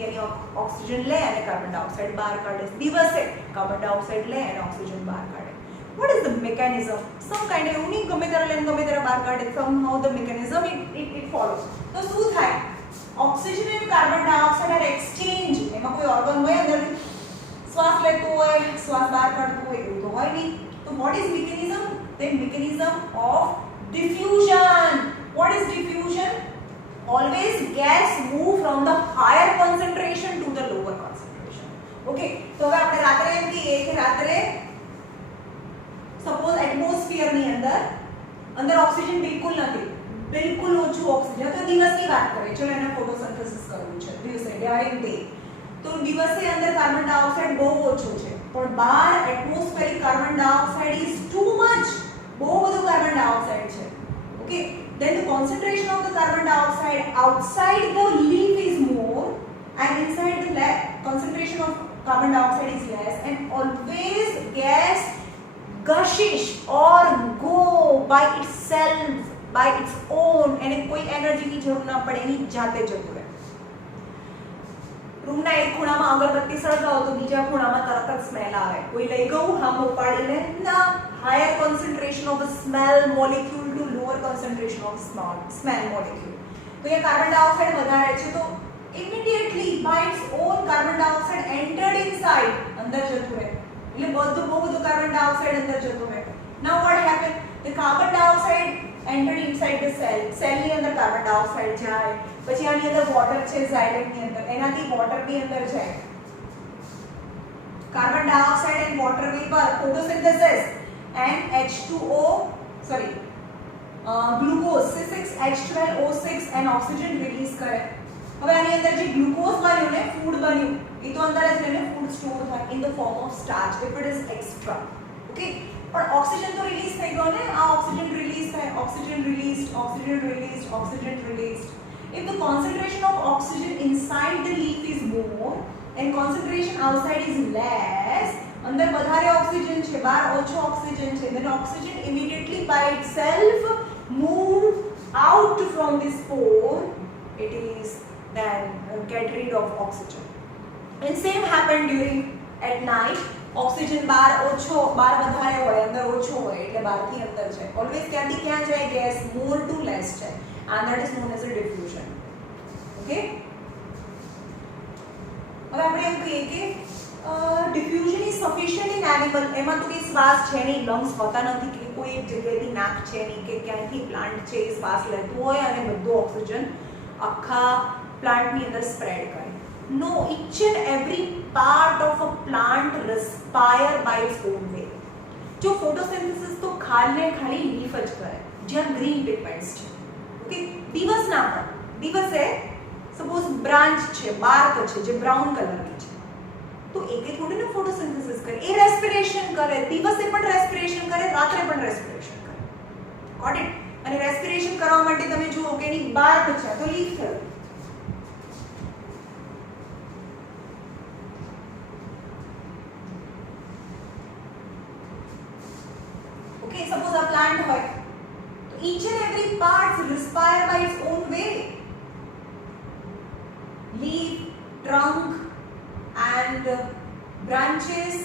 यानी ऑक्सीजन ले અને કાર્બન ડાયોક્સાઇડ બહાર કાઢે. દિવસે કાર્બન ડાયોક્સાઇડ લે અને ઓક્સિજન બહાર કાઢે. What is the mechanism? Some kind of unique ગમે ત્યારે બહાર કાઢે. Somehow the mechanism it follows. તો શું થાય? ઓક્સિજન અને કાર્બન ડાયોક્સાઇડ આર એક્સચેન્જ. એમાં કોઈ ઓર્ગન હોય અંદર શ્વાસ લેતો હોય, શ્વાસ બહાર કાઢતો હોય એવું તો હોય નહીં. તો what is mechanism? The mechanism of diffusion. What is diffusion? Always gas move from the higher concentration to the lower concentration. Okay, તો હવે આપણે રાત્રે એમ કહીએ કે રાત્રે સપોઝ એટમોસ્ફિયર ની અંદર ઓક્સિજન બિલકુલ નથી, બિલકુલ ઓછું ઓક્સિજન. તો દિવસની વાત કરીએ, ચલો એને ફોટોસિન્થેસિસ કરવું છે દિવસે ડ્યુરિંગ ડે. તો દિવસે અંદર કાર્બન ડાયોક્સાઇડ બહુ ઓછું છે, પણ બહાર atmospheric carbon dioxide is too much. બહુ બધું કાર્બન ડાયોક્સાઇડ છે. Okay, then the concentration of the carbon dioxide outside the leaf is more and inside the concentration of carbon dioxide is less, and always gas gushes or go by itself, by its own, એને કોઈ energy ની જરૂર ના પડે, એની જાતે જતું રહે. રૂમના એક ખૂણામાં અગરબત્તી સળગાવો તો બીજા ખૂણામાં તરત જ સ્મેલ આવે. કોઈ લઈ ગયું હામ ઉપાડીને ના. Higher concentration of smell molecule to lower concentration of smell molecule. તો એ કાર્બન ડાયોક્સાઇડ વધારે છે તો immediately by its own carbon dioxide entered inside, અંદર જતું રહે. એટલે બહુ બધું કાર્બન ડાયોક્સાઇડ અંદર જતું રહે. નાઉ what happen? The carbon dioxide entered inside the cell ની અંદર કાર્બન ડાયોક્સાઇડ જાય, પછી આની અંદર વોટર છે ઝાયલેટ ની અંદર, એનાથી વોટર ની અંદર જાય. Carbon dioxide and water vapour photosynthesis and glucose C6H12O6 and oxygen release કરે. હવે આની અંદર જે ગ્લુકોઝ બન્યું ને ફૂડ બન્યું એ તો અંદર જ રહીને ફૂડ સ્ટોર થાય in the form of starch if it is extra. Okay, પણ ઓક્સિજન તો રિલીઝ થઈ ગયો ને. આ ઓક્સિજન રિલીઝ થાય, oxygen released. If the concentration of oxygen inside the leaf is more and concentration outside is less, અંદર વધારે oxygen છે, બહાર ઓછો ઓક્સિજન છે, then oxygen immediately by itself move out from this pore. It is then get rid of oxygen. And same happen during at night. Oxygen બહાર વધારે હોય, અંદર ઓછો હોય, એટલે બહારથી અંદર જાય. ઓલવેઝ ક્યાંથી ક્યાં જાય? ગેસ મોર ટુ લેસ જાય, and that is known as a diffusion. Okay, હવે આપણે એમ કહીએ કે diffusion is sufficient in animal. એમાં તો કે શ્વાસ છે નહીં, લંગ્સ હોતા નથી, કે કોઈ એક જગ્યાએથી નાક છે નહીં, કે ક્યાંયથી પ્લાન્ટ છે એ શ્વાસ લેતું હોય અને બધું ઓક્સિજન આખા પ્લાન્ટની અંદર સ્પ્રેડ કરે. No, each and every part of a plant respire by its own way. जो photosynthesis तो खाली लीफ જ કરે, જ્યાં ગ્રીન પિગમેન્ટ્સ છે. ઓકે, દિવસ ના પણ દિવસે સપોઝ બ્રાન્ચ છે, બાર્ક છે જે બ્રાઉન કલરની છે, તો એકે થોડી ને ફોટોસિન્થેસિસ કરે, એ રેસ્પિરેશન કરે. દિવસે પણ રેસ્પિરેશન કરે, રાત્રે પણ રેસ્પિરેશન કરે. Got it? અને રેસ્પિરેશન કરવા માટે તમે જુઓ કે એની બાર્ક છે તો લીફ થયું. Okay, suppose a plant hoy, so each and every part respire by its own way. Leaf, trunk and branches.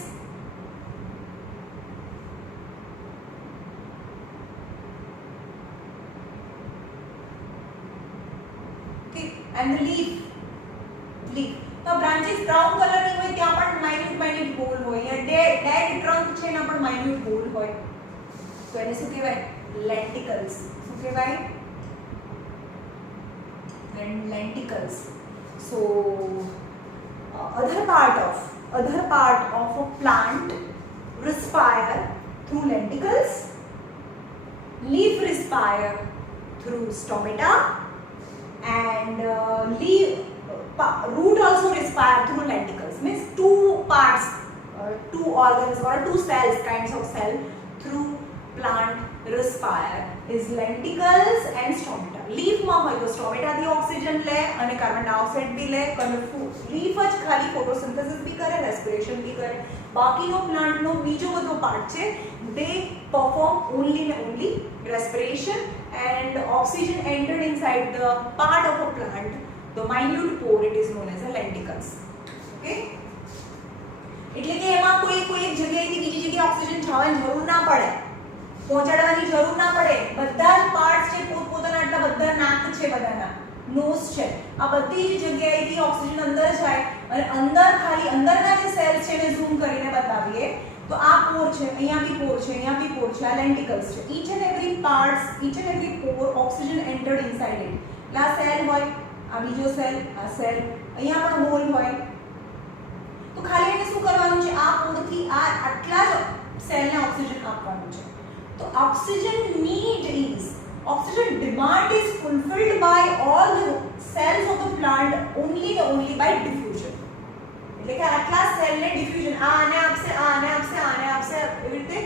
Okay, and the leaf. Now branches brown color ની હોય, ત્યાં પણ minute hole હોય. या dead trunk છે એના પણ minute hole હોય. તો એને શું કહેવાય? લેન્ટિકલ્સ. શું કહેવાય? લેન્ટિકલ્સ. So other part of a plant respire through lenticles, leaf respire through stomata, and root also respire through lenticles. Means two parts, two organs or two cells, kinds of cell through plant respire is lenticles and stomata. Leaf માં હોય તો stomata થી oxygen લે અને carbon dioxide બી લે. Leaf જ ખાલી photosynthesis બી કરે, રેસ્પિરેશન બી કરે. બાકીનો પ્લાન્ટનો બીજો બધો પાર્ટ છે, they perform only and only respiration, and oxygen entered inside the part of a plant, the minute pore, it is known as a lenticles. Okay, એટલે કે એમાં કોઈ એક જગ્યાએથી બીજી જગ્યાએ ઓક્સિજન જવાની જરૂર ના પડે, પહોંચાડવાની જરૂર ના પડે. બધા જ પાર્ટ્સ છે પોતપોતાના, આટલા બધા નાક છે, બધાના નોઝ છે, આ બધી જ જગ્યાએથી ઓક્સિજન અંદર જાય અને અંદર ખાલી અંદરના જે સેલ્સ છે એને ઝૂમ કરીને બતાવીએ તો આ પોર છે, અહીંયા બી પોર છે, અહીંયા બી પોર છે, આ લેન્ટિકલ્સ છે. Inch and every parts, inch and every Por oxygen entered inside it. એટલે આ સેલ હોય, આ બીજો સેલ, આ સેલ, અહીંયા પણ હોલ હોય. તો ખાલી એને શું કરવાનું છે, આ પોરથી આ આટલા જ સેલને ઓક્સિજન આપવાનું છે. તો oxygen need is, oxygen demand is fulfilled by all the cells of the plant only by diffusion. એટલે કે આટલા સેલને ડિફ્યુઝન, આ આને આપશે, આ આને આપશે, આ આને આપશે, એવી રીતે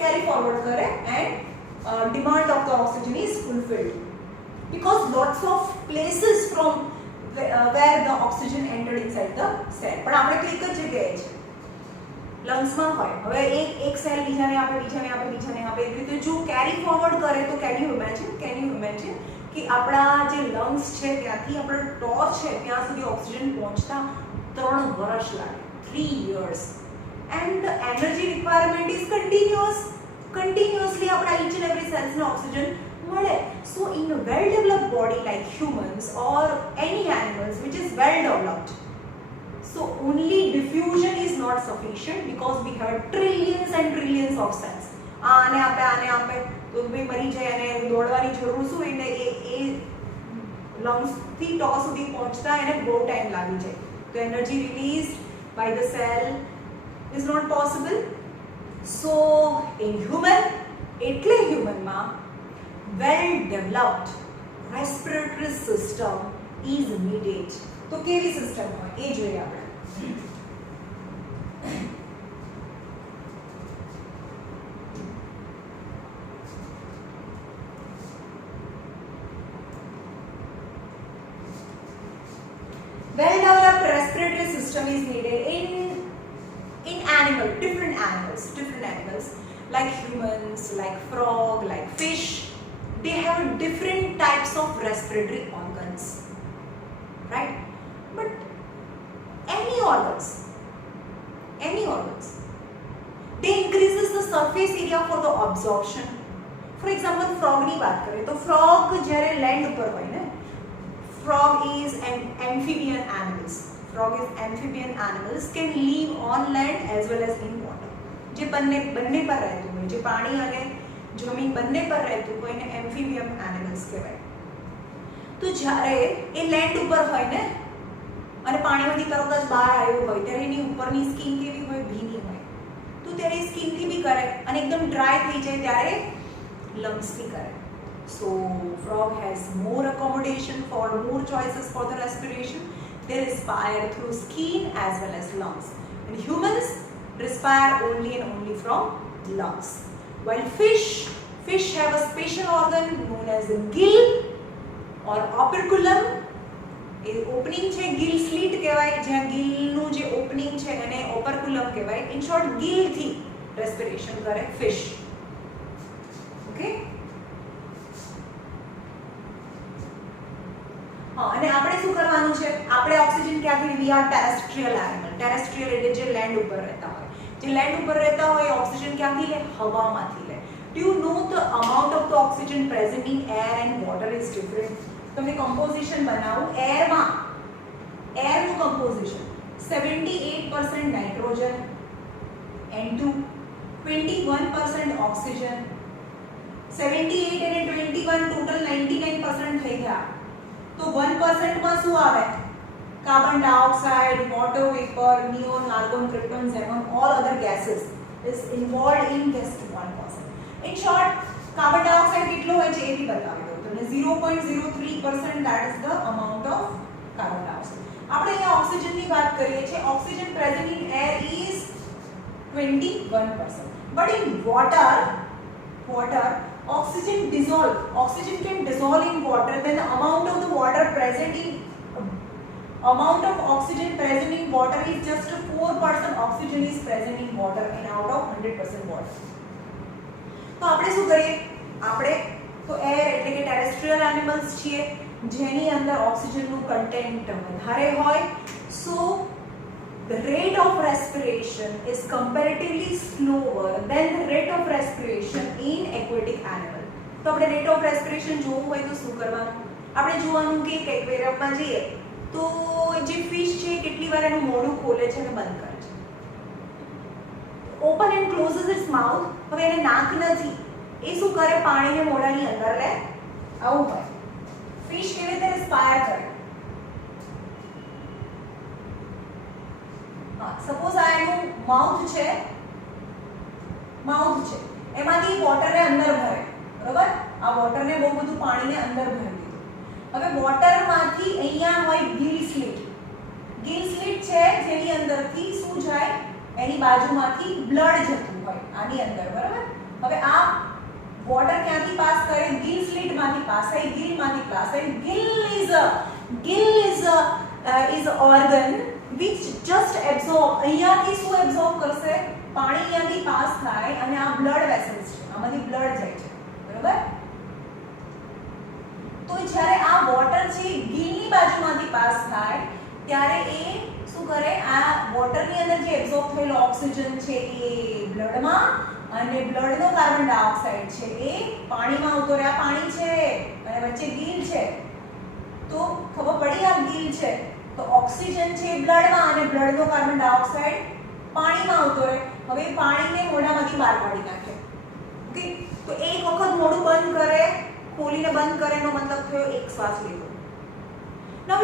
કેરી ફોરવર્ડ કરે, and demand of the oxygen is fulfilled because lots of places from where the oxygen entered inside the cell. પણ આપણે તો એક જ જગ્યાએ છે, લંગ્સમાં હોય. હવે એક સેલ બીજાને આપે, બીજાને આપે, બીજાને આપે, એવી રીતે જો કેરી ફોરવર્ડ કરે તો કેન યુ ઇમેજિન કે આપણા જે લંગ્સ છે ત્યાંથી આપણો ટોચ છે ત્યાં સુધી ઓક્સિજન પહોંચતા 3 વર્ષ લાગે, 3 years. And the energy requirement is continuously આપણા ઈચ એન્ડ એવરી સેલ્સને ઓક્સિજન મળે. સો in a well developed body like humans or any animals which is well developed, so only diffusion is not sufficient because we have trillions and trillions of cells. આને આપે તો ભાઈ મરી જાય અને દોડવાની જરૂર શું, એને એ લંગ્સ થી ટોપ સુધી પહોંચતા એને બહુ ટાઈમ લાગી જાય. તો energy release by the cell is not possible. So in human, એટલે હ્યુમનમાં well developed respiratory system is needed. તો કેવી સિસ્ટમ હોય એ જોઈએ આપણે. Well developed respiratory system is needed in different animals like humans, like frog, like fish. They have different types of respiratory organs, right? But any organs, they increases the surface area for the absorption. For example, frog ની વાત કરીએ તો frog જ્યારે land ઉપર હોય ને, frog is amphibian animals can live on land as well as in water. જે બંને પર રહેતું હોય, જે પાણી અને જમીન બંને પર રહેતું હોય એને amphibian animals કહેવાય. તો જ્યારે એ લેન્ડ ઉપર હોય ને અને પાણીમાંથી તરત જ બહાર આવ્યું હોય ત્યારે એની ઉપરની સ્કિન કેવી હોય, ભીની હોય. તો ત્યારે સ્કિનથી બી કરે અને એકદમ ડ્રાય થઈ જાય ત્યારે લંગ્સથી કરે. So frog has more accommodation for more choices for the respiration. They respire through skin as well as lungs. And humans respire only and only from lungs. While fish have a special organ known as the gill or operculum. A opening છે Gill slit કહેવાય, જ્યાં ગિલનું જે opening છે એને ઓપરક્યુલમ કહેવાય. In short ગિલથી respiration કરે fish. Okay, હા. અને આપણે શું કરવાનું છે, આપણે ઓક્સિજન ક્યાંથી, we are terrestrial animal. Terrestrial એટલે જે લેન્ડ ઉપર રહેતા હોય, ઓક્સિજન ક્યાંથી લે, હવામાંથી લે. Do you know the amount of the oxygen present in air and water is different. તમને કમ્પોઝિશન બનાવું, એરનું કમ્પોઝિશન 78% નાઇટ્રોજન N2, 21% ઓક્સિજન. 78 અને 21 ટોટલ 99% થઈ ગયા. તો 1% માં શું આવે, carbon dioxide, water vapour, neon, argon, krypton, xenon, all other gases is involved in just 1%. In short, carbon dioxide કેટલો હોય છે એ બી બતાવી દઉં તમને. અને 0.03% that is the amount of carbon dioxide. આપણે અહીંયા ઓક્સિજન ની વાત કરીએ છીએ. Oxygen present in air is 21%, but in water oxygen can dissolve in water. Then the amount of oxygen present in water is just 4% oxygen is present in water and out of 100% water. તો આપણે શું કરીએ? આપણે તો air એટલે કે terrestrial animals છીએ જેની અંદર ઓક્સિજનનું કન્ટેન્ટ વધારે હોય. સો the rate of respiration is comparatively slower than the rate of respiration in aquatic animal. તો આપણે rate of respiration જોવું હોય તો શું કરવાનું? આપણે જોવાનું કે એક્વેરિયમમાં જઈએ તો જે ફિશ છે કેટલી વાર એનું મોઢું ખોલે છે અને બંધ કરે છે. Open and closes its mouth. હવે એને નાક નથી, એ શું કરે? પાણીને મોઢાની અંદર લે. આવું હોય. ફિશ કેવી રીતે રિસ્પાયર કરે? સપોઝ આ એનું માઉથ છે, એમાંથી વોટરને અંદર ભરે, બરોબર? આ વોટરને બહુ બધું પાણીને અંદર ભરી દીધું. હવે વોટરમાંથી અહીંયા હોય ગિલ સ્લિટ છે જેની અંદરથી શું જાય? એની બાજુમાંથી બ્લડ જતું હોય આની અંદર, બરાબર? હવે આ વોટર ક્યાંથી પાસ કરે? ગિલ સ્લિટમાંથી પાસ થાય, ગિલમાંથી પાસ થાય. Gill is a organ which just absorb. અહીંયાથી શું એબ્સોર્બ કરશે? પાણી અહીંયાથી પાસ થાય અને આ બ્લડ વેસલ્સ છે, આમાંથી બ્લડ જાય છે, બરાબર? તો જ્યારે આ વોટર છે ગિલની બાજુમાંથી પાસ થાય ત્યારે એ શું કરે? આ વોટરની અંદર જે એબ્સોર્બ થયેલો ઓક્સિજન છે એ બ્લડમાં, અને બ્લડનો કાર્બન ડાયોક્સાઇડ છે એ પાણીમાં આવતો રહે. આ પાણી છે અને વચ્ચે ગિલ છે, તો ખબર પડી આ ગિલ છે તો ઓક્સિજન છે બ્લડમાં અને બ્લડનો કાર્બન ડાયોક્સાઇડ પાણીમાં આવતો રહે. હવે પાણીને મોઢામાંથી બહાર કાઢી નાખે. ઓકે, તો એક વખત મોઢું બંધ કરે, ખોલીને બંધ કરે એનો મતલબ થયો એક શ્વાસ લીધો. Now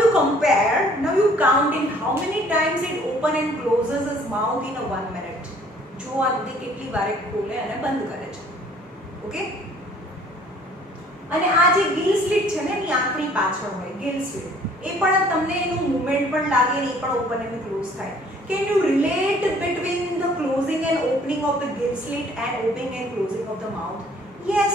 you count in how many times it open and closes its mouth in a 1 minute. જોવાનું કે કેટલી વાર ખોલે અને બંધ કરે છે. ઓકે, અને આ જે ગિલ સ્લિટ છે ને એની આંખની પાછળ હોય ગિલ સ્લિટ, એ પણ તમને એનું મૂવમેન્ટ પણ લાગે ને એ પણ ઓપન અને ક્લોઝ થાય. Can you relate between the closing and opening of the gill slit and opening and closing of the mouth? Yes.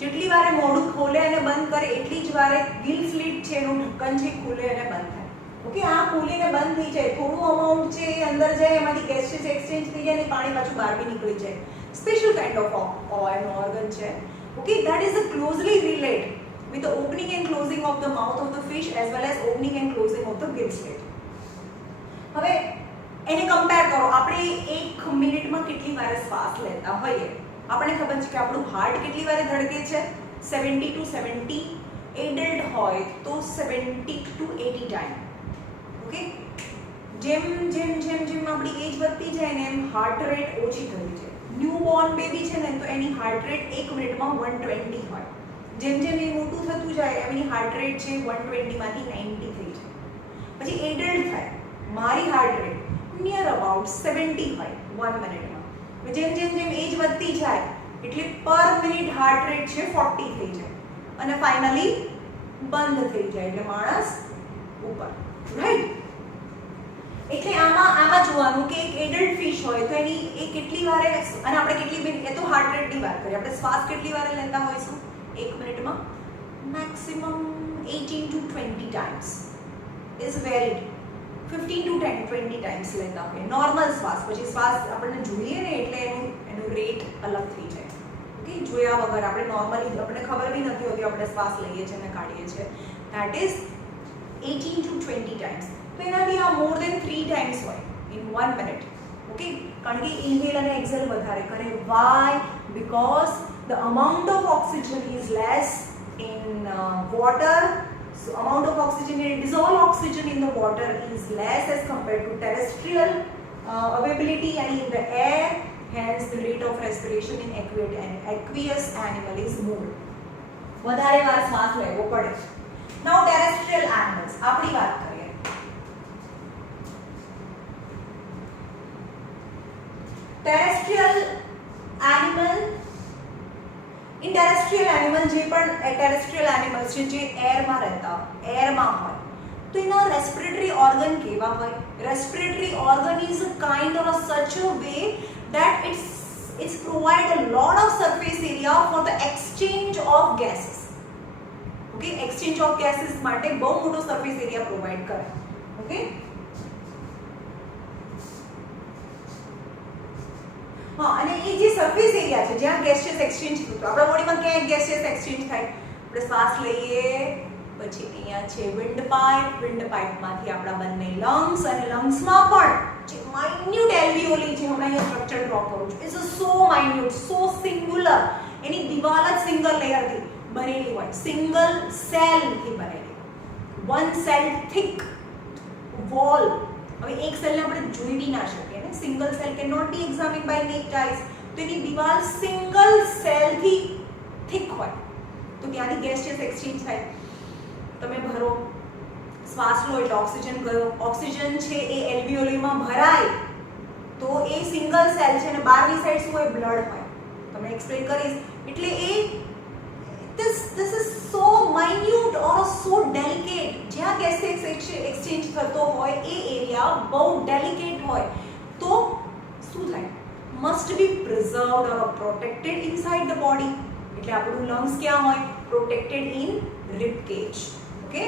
જેટલી વારે મોઢું ખોલે અને બંધ કરે એટલી જ વારે ગિલ સ્લિટ છે એનું ઢક્કન છે ખોલે અને બંધ થાય. ઓકે, આ ખોલીને બંધ થઈ જાય, થોડું અમાઉન્ટ છે એ અંદર જાય, એમાંથી ગેસીસ એક્સચેન્જ થઈ જાય અને પાણી પાછું બહાર બી નીકળી જાય. સ્પેશિયલ કાઇન્ડ ઓફ ઓર્ગન છે. Okay, that is closely related with the opening and closing of the mouth of the fish as well as opening and closing of the gill slit. હવે એને કમ્પેર કરો. આપણે 1 મિનિટમાં કેટલી વાર શ્વાસ લેતા હોઈએ? આપણે ખબર છે કે આપણું હાર્ટ કેટલી વાર ધડકે છે? 70 to 70. એડલ્ટ હોય તો 70 to 80 ટાઈમ. ઓકે, જેમ આપણી એજ વધતી જાય ને એમ હાર્ટ રેટ ઓછી થતી જાય. ન્યૂબોર્ન બેબી છે ને તો એની હાર્ટ રેટ 1 મિનિટમાં 120 હોય. જેમ એ મોટું થતું જાય એની હાર્ટ રેટ છે 120 માંથી 90 થઈ જાય. પછી એડલ્ટ થાય, મારી હાર્ટ રેટ નિયર અબાઉટ 70 હોય 1 મિનિટમાં. જેમ એજ વધતી જાય એટલે પર મિનિટ હાર્ટ રેટ છે 40 થઈ જાય અને ફાઇનલી બંધ થઈ જાય એટલે માણસ ઉપર, રાઈટ? એટલે આમાં જોવાનું કે એક એડલ્ટ ફિશ હોય તો એની એ કેટલી વારે, અને આપણે કેટલી મિનિટ, એ તો હાર્ટ રેટની વાત કરીએ, આપણે શ્વાસ કેટલી વારે લેતા હોઈશું 1 મિનિટમાં? Maximum 18 to 20 times is varied. 15 to 20 times લેતા હોય નોર્મલ શ્વાસ. પછી શ્વાસ આપણને જોઈએ ને એટલે એનું રેટ અલગ થઈ જાય. ઓકે, જોયા વગર આપણે નોર્મલી આપણને ખબર બી નથી હોતી આપણે શ્વાસ લઈએ છીએ અને કાઢીએ છીએ. That is 18 to 20 times. તો એનાથી આ મોર દેન 3 ટાઈમ્સ હોય ઇન 1 મિનિટ. ઓકે, કારણ કે ઇન્હેલ અને એક્સેલ વધારે કરે. Why? Because the amount of oxygen is less in water. So amount of oxygen in dissolved oxygen in the water is less as compared to terrestrial availability and in the air. Hence the rate of respiration in aqueous animal is more. વધારે વાર શ્વાસ લેવો પડે. Now terrestrial animals આપણી વાત કરીએ. Terrestrial animal in terrestrial animal જે પણ ટેરેસ્ટ્રિયલ એનિમલ્સ છે જે એરમાં રહેતા હોય, એરમાં હોય, તો એના રેસ્પિરેટરી ઓર્ગન કેવા હોય? Respiratory organ is a kind of સચ a way that it's provide a lot of surface area for the exchange of gases. Okay, exchange of gases માટે બહુ મોટો surface area provide કરે. Okay, હા, અને એ જે સરફેસ એરિયા છે જ્યાં ગેસિયસ એક્સચેન્જ થતું, આપણા બોડીમાં ક્યાં ગેસિયસ એક્સચેન્જ થાય? આપણે શ્વાસ લઈએ પછી અહીંયા છે વિન્ડ પાઇપમાંથી આપણા બંને લંગ્સ, અને લંગ્સમાં પણ જે માઇન્યુટ એલ્વિયોલી છે, હમણાં અહીંયા સ્ટ્રક્ચર ડ્રો કરું છું, is so minute, so singular, એની દિવાલ જ સિંગલ લેયરથી બનેલી હોય, સિંગલ સેલથી બનેલી, વન સેલ થિક વોલ. હવે એક સેલને આપણે જોઈ બી ના શકીએ ને, single cell can not be examined by naked eyes, તો એની દિવાલ સિંગલ સેલથી થિક હોય, તો ત્યાંથી ગેસિયસ એક્સચેન્જ થાય. તમે ભરો, શ્વાસ લો એટલે ઓક્સિજન ગયો, ઓક્સિજન છે એ એલ્વિયોલીમાં ભરાય તો એ સિંગલ સેલ છે, અને બહારની સાઈડ શું હોય? બ્લડ હોય. તમને એક્સપ્લેન કરીશ. એટલે એ this is so minute or so delicate, જ્યાં ગેસિયસ એક્સચેન્જ થતો હોય એ એરિયા બહુ ડેલિકેટ હોય, તો શું થાય? Must be preserved or protected inside the body. એટલે આપણું લંગ્સ ક્યાં હોય? Protected in rib cage. Okay,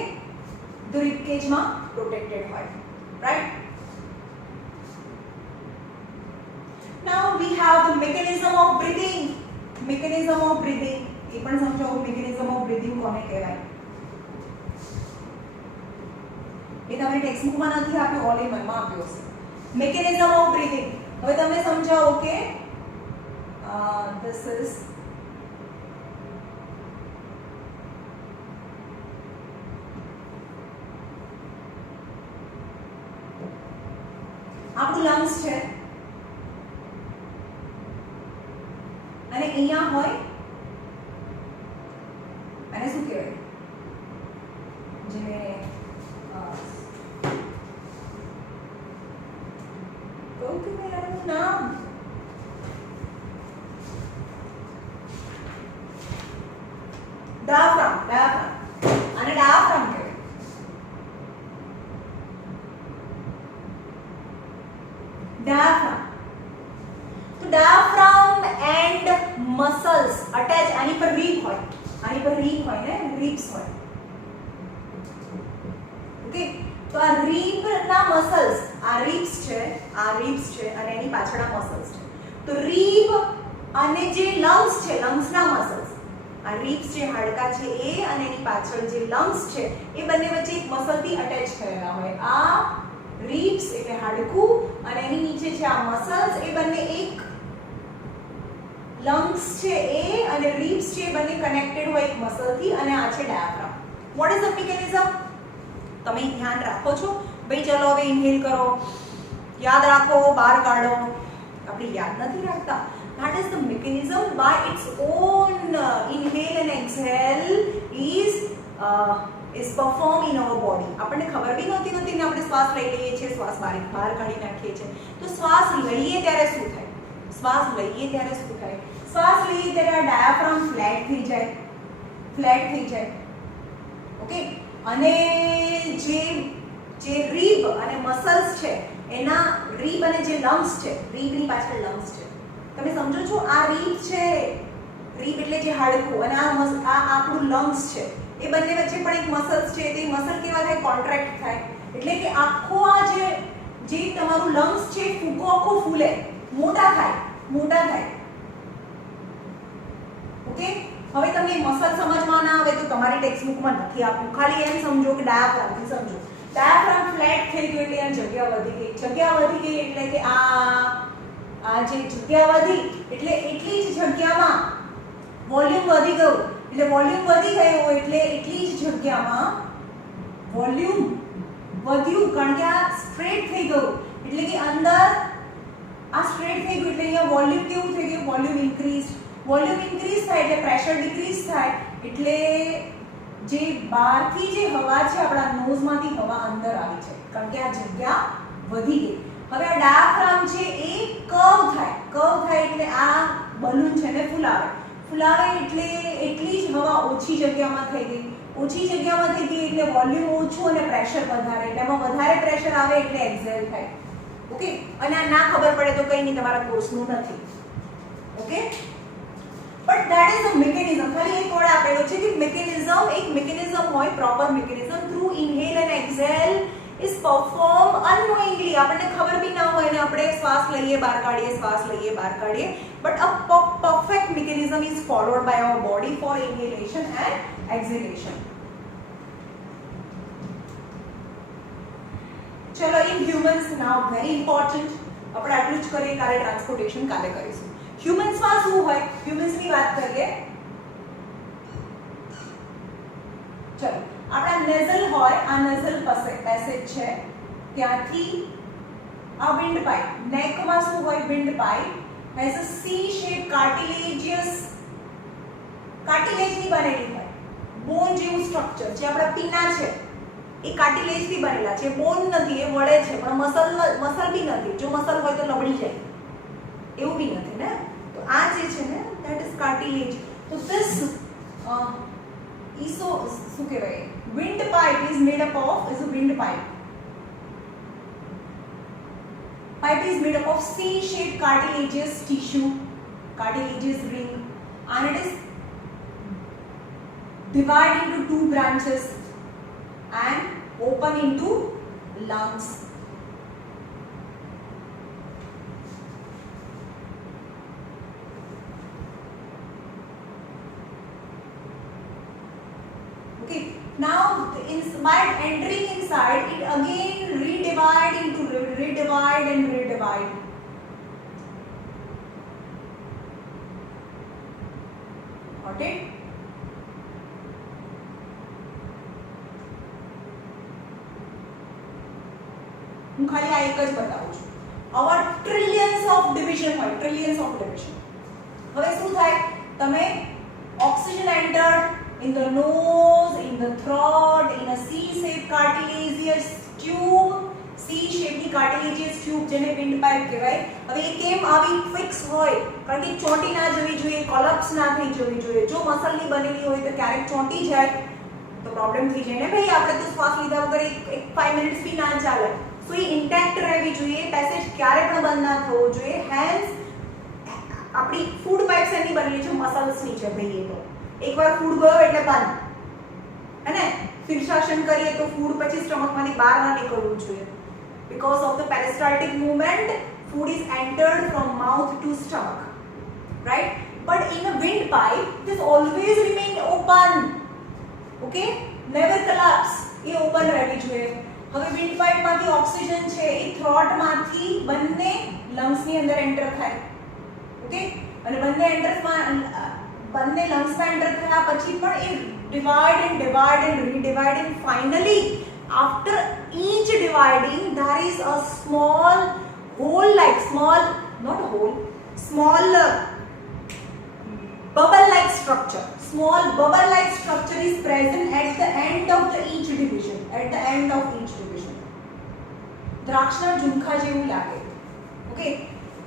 the rib કેજમાં પ્રોટેક્ટેડ હોય, right? Now we have the mechanism of breathing. Mechanism of breathing, એ પણ સમજાવો. mechanism of breathing કોને કહેવાય? એ તમે ટેક્સ્ટબુકમાં નથી આપ્યું, ઓલ ઇન વનમાં આપ્યો છે. mechanism of breathing. હવે તમે સમજાવો કે this is આપણું લંગ્સ છે, અને અહીંયા હોય, અને શું કહેવાય? જેને કહું કે મેં એનું નામ ડાયાફ્રામ. અને ડાયાફ્રામ કહેવાય. ડાયાફ્રામ. તો ડાયાફ્રામ એન્ડ મસલ્સ અટેચ, આની પર રીબ હોય, આની પર રીબ હોય ને, રીબ્સ હોય. ઓકે, તો આ રીબના મસલ્સ, આ રીબ્સ છે, અને એની પાછળ આ મસલ્સ છે. તો રીબ અને જે લંગ્સ છે, લંગ્સના મસલ્સ, આ રીબ્સ જે હાડકા છે એ, અને એની પાછળ જે લંગ્સ છે એ બંને વચ્ચે એક મસલથી અટેચ થયેલા હોય. આ રીબ્સ એટલે હાડકું, અને એની નીચે છે આ મસલ્સ, એ બંને એક લંગ્સ છે એ અને રીબ્સ છે એ બંને કનેક્ટેડ હોય એક મસલથી, અને આ છે diaphragm. What is the mechanism? તમે ધ્યાન રાખો છો? ભાઈ ચલો હવે ઇન્હેલ કરો, યાદ રાખો, બહાર કાઢો. આપણે યાદ નથી રાખતા. That is the mechanism by its own inhale and exhale is performed in our body. આપણને ખબર બી નહોતી ને આપણે શ્વાસ લઈ લઈએ છીએ, શ્વાસ બહાર કાઢી નાખીએ છીએ. તો શ્વાસ લઈએ ત્યારે શું થાય? શ્વાસ લઈએ ત્યારે આ ડાયાફ્રામ ફ્લેટ થઈ જાય. ઓકે, અને જે રીબ અને મસલ્સ છે, એના રીબ અને જે લંગ્સ છે, રીબની પાછળ લંગ્સ છે, તમે સમજો છો? આ રીબ છે, રીબ એટલે જે હાડકું, અને આ આપણું લંગ્સ છે, એ બંને વચ્ચે પણ એક મસલ્સ છે. તે મસલ કેવા થાય? કોન્ટ્રાક્ટ થાય. એટલે કે આખો આ જે તમારું લંગ્સ છે આખું ફૂલે, મોટા થાય. ઓકે, હવે તમને મસલ સમજમાં ના આવે તો તમારી ટેક્સ્ટબુકમાં નથી આપ્યું, ખાલી એમ સમજો કે ડાયાફ્રામથી સમજો. ડાયાફ્રામ ફ્લેટ થઈ ગયું એટલે આ જગ્યા વધી ગઈ એટલે કે આ જે જગ્યા વધી એટલે એટલી જ જગ્યામાં વોલ્યુમ વધી ગયું. એટલે વોલ્યુમ વધી ગયું એટલે એટલી જ જગ્યામાં વોલ્યુમ વધ્યું, કારણ કે આ સ્ટ્રેટ થઈ ગયું. એટલે કે અંદર આ સ્ટ્રેટ થઈ ગયું એટલે અહીંયા વોલ્યુમ કેવું થઈ ગયું? વોલ્યુમ ઇન્ક્રીઝ થાય એટલે પ્રેશર ડિક્રીઝ થાય. એટલે જે બહારથી જે હવા છે, આપણા નોઝમાંથી હવા અંદર આવી છે, કારણ કે આ જગ્યા વધી ગઈ. હવે આ ડાયાફ્રામ છે એ કર્વ થાય એટલે આ બલૂન છે ને ફૂલાવે એટલે એટલી જ હવા ઓછી જગ્યામાં થઈ ગઈ, ઓછી જગ્યામાં થઈ ગઈ એટલે વોલ્યુમ ઓછું અને પ્રેશર વધારે, એટલે એમાં વધારે પ્રેશર આવે એટલે એક્સેલ થાય. ઓકે, અને આ ના ખબર પડે તો કંઈ નહીં, તમારા કોર્સનું નથી. Okay, but that is a mechanism. ખાલી એક વર્ડ આપેલો છે કે મિકેનિઝમ, એક મિકેનિઝમ હોય, proper mechanism through inhale and exhale is perform unknowingly. આપણને ખબર બી ના હોય ને આપણે શ્વાસ લઈએ બહાર કાઢીએ, શ્વાસ લઈએ બહાર કાઢીએ, but a perfect mechanism is followed by our body for inhalation and exhalation. ચલો, in humans now very important. આપણે આટલું જ કરીએ, કાલે ટ્રાન્સપોર્ટેશન કાલે કરીશું. હ્યુમન્સ માં શું હોય, હ્યુમન્સ ની વાત કરીએ. ચલો, આપણા નેઝલ હોય, આ નેઝલ પેસેજ છે, ત્યાંથી આ વિન્ડ પાઇપ, નેક માં શું હોય, wind pipe has a C-shaped cartilaginous, cartilage ની બનેલી હોય, બોન જેવું સ્ટ્રક્ચર. જે આપણા પીના છે એ કાર્ટિલેજ થી બનેલા છે, બોન નથી, એ વળે છે, પણ મસલ બી નથી. જો મસલ હોય તો લબડી જાય, એવું બી નથી ને. તો આ જે છે ને, that is cartilage. તો this શું કહેવાય, wind pipe is made up of, is a wind pipe. Pipe is made up of C-shaped cartilaginous tissue, cartilaginous ring, and it is divided into two branches and open into lungs. Okay, now by entering inside, it again redivide and redivide. Got it? હું ખાલી આ એક જ બતાવું છું. આવા trillions of division હોય, trillions of division. હવે શું થાય, તમે oxygen entered in the nose, in the throat, in a C-shaped cartilaginous tube, C-shaped ની cartilaginous tube જેને wind pipe કહેવાય. હવે એ કેમ આવી ફિક્સ હોય, કારણ કે ચોંટી ના જવી જોઈએ, કોલેપ્સ ના થઈ જવી જોઈએ. જો મસલની બનેલી હોય તો ક્યારેક ચોંટી જાય તો પ્રોબ્લેમ થઈ જાય ને ભાઈ, આપણે તો શ્વાસ લીધા વગર એક 5 મિનિટ્સ બી ના ચાલે. સો એ ઇન્ટેક્ટ રહેવી જોઈએ, પેસેજ ક્યારે પણ બંધ ના થવો જોઈએ. હેન્સ આપણી ફૂડ પાઇપ્સ એની બનેલી છે, મસલ્સની છે ભાઈ. એ તો એકવાર ફૂડ ગયો એટલે બંધ, અને શીર્ષાસન કરીએ તો ફૂડ પછી સ્ટમકમાંથી બહાર ના નીકળવું જોઈએ. Because of the peristaltic movement, food is entered from mouth to stomach, right? But in a wind pipe, this always remain open. Okay, never collapse. A open રહેવી જોઈએ. હવે વિન્ડ પાઇપ માંથી ઓક્સિજન છે એ થ્રોટ માંથી બંને lungs ની અંદર enter થાય. ઓકે, અને બંને લંગ્સ માં એન્ટર થયા પછી પણ એ divide and redivide, and finally after each dividing there is a small hole, like small bubble like structure. Small bubble like structure is present at the end of each division. દ્રાક્ષના ઝુમખા જેવું લાગે. Okay,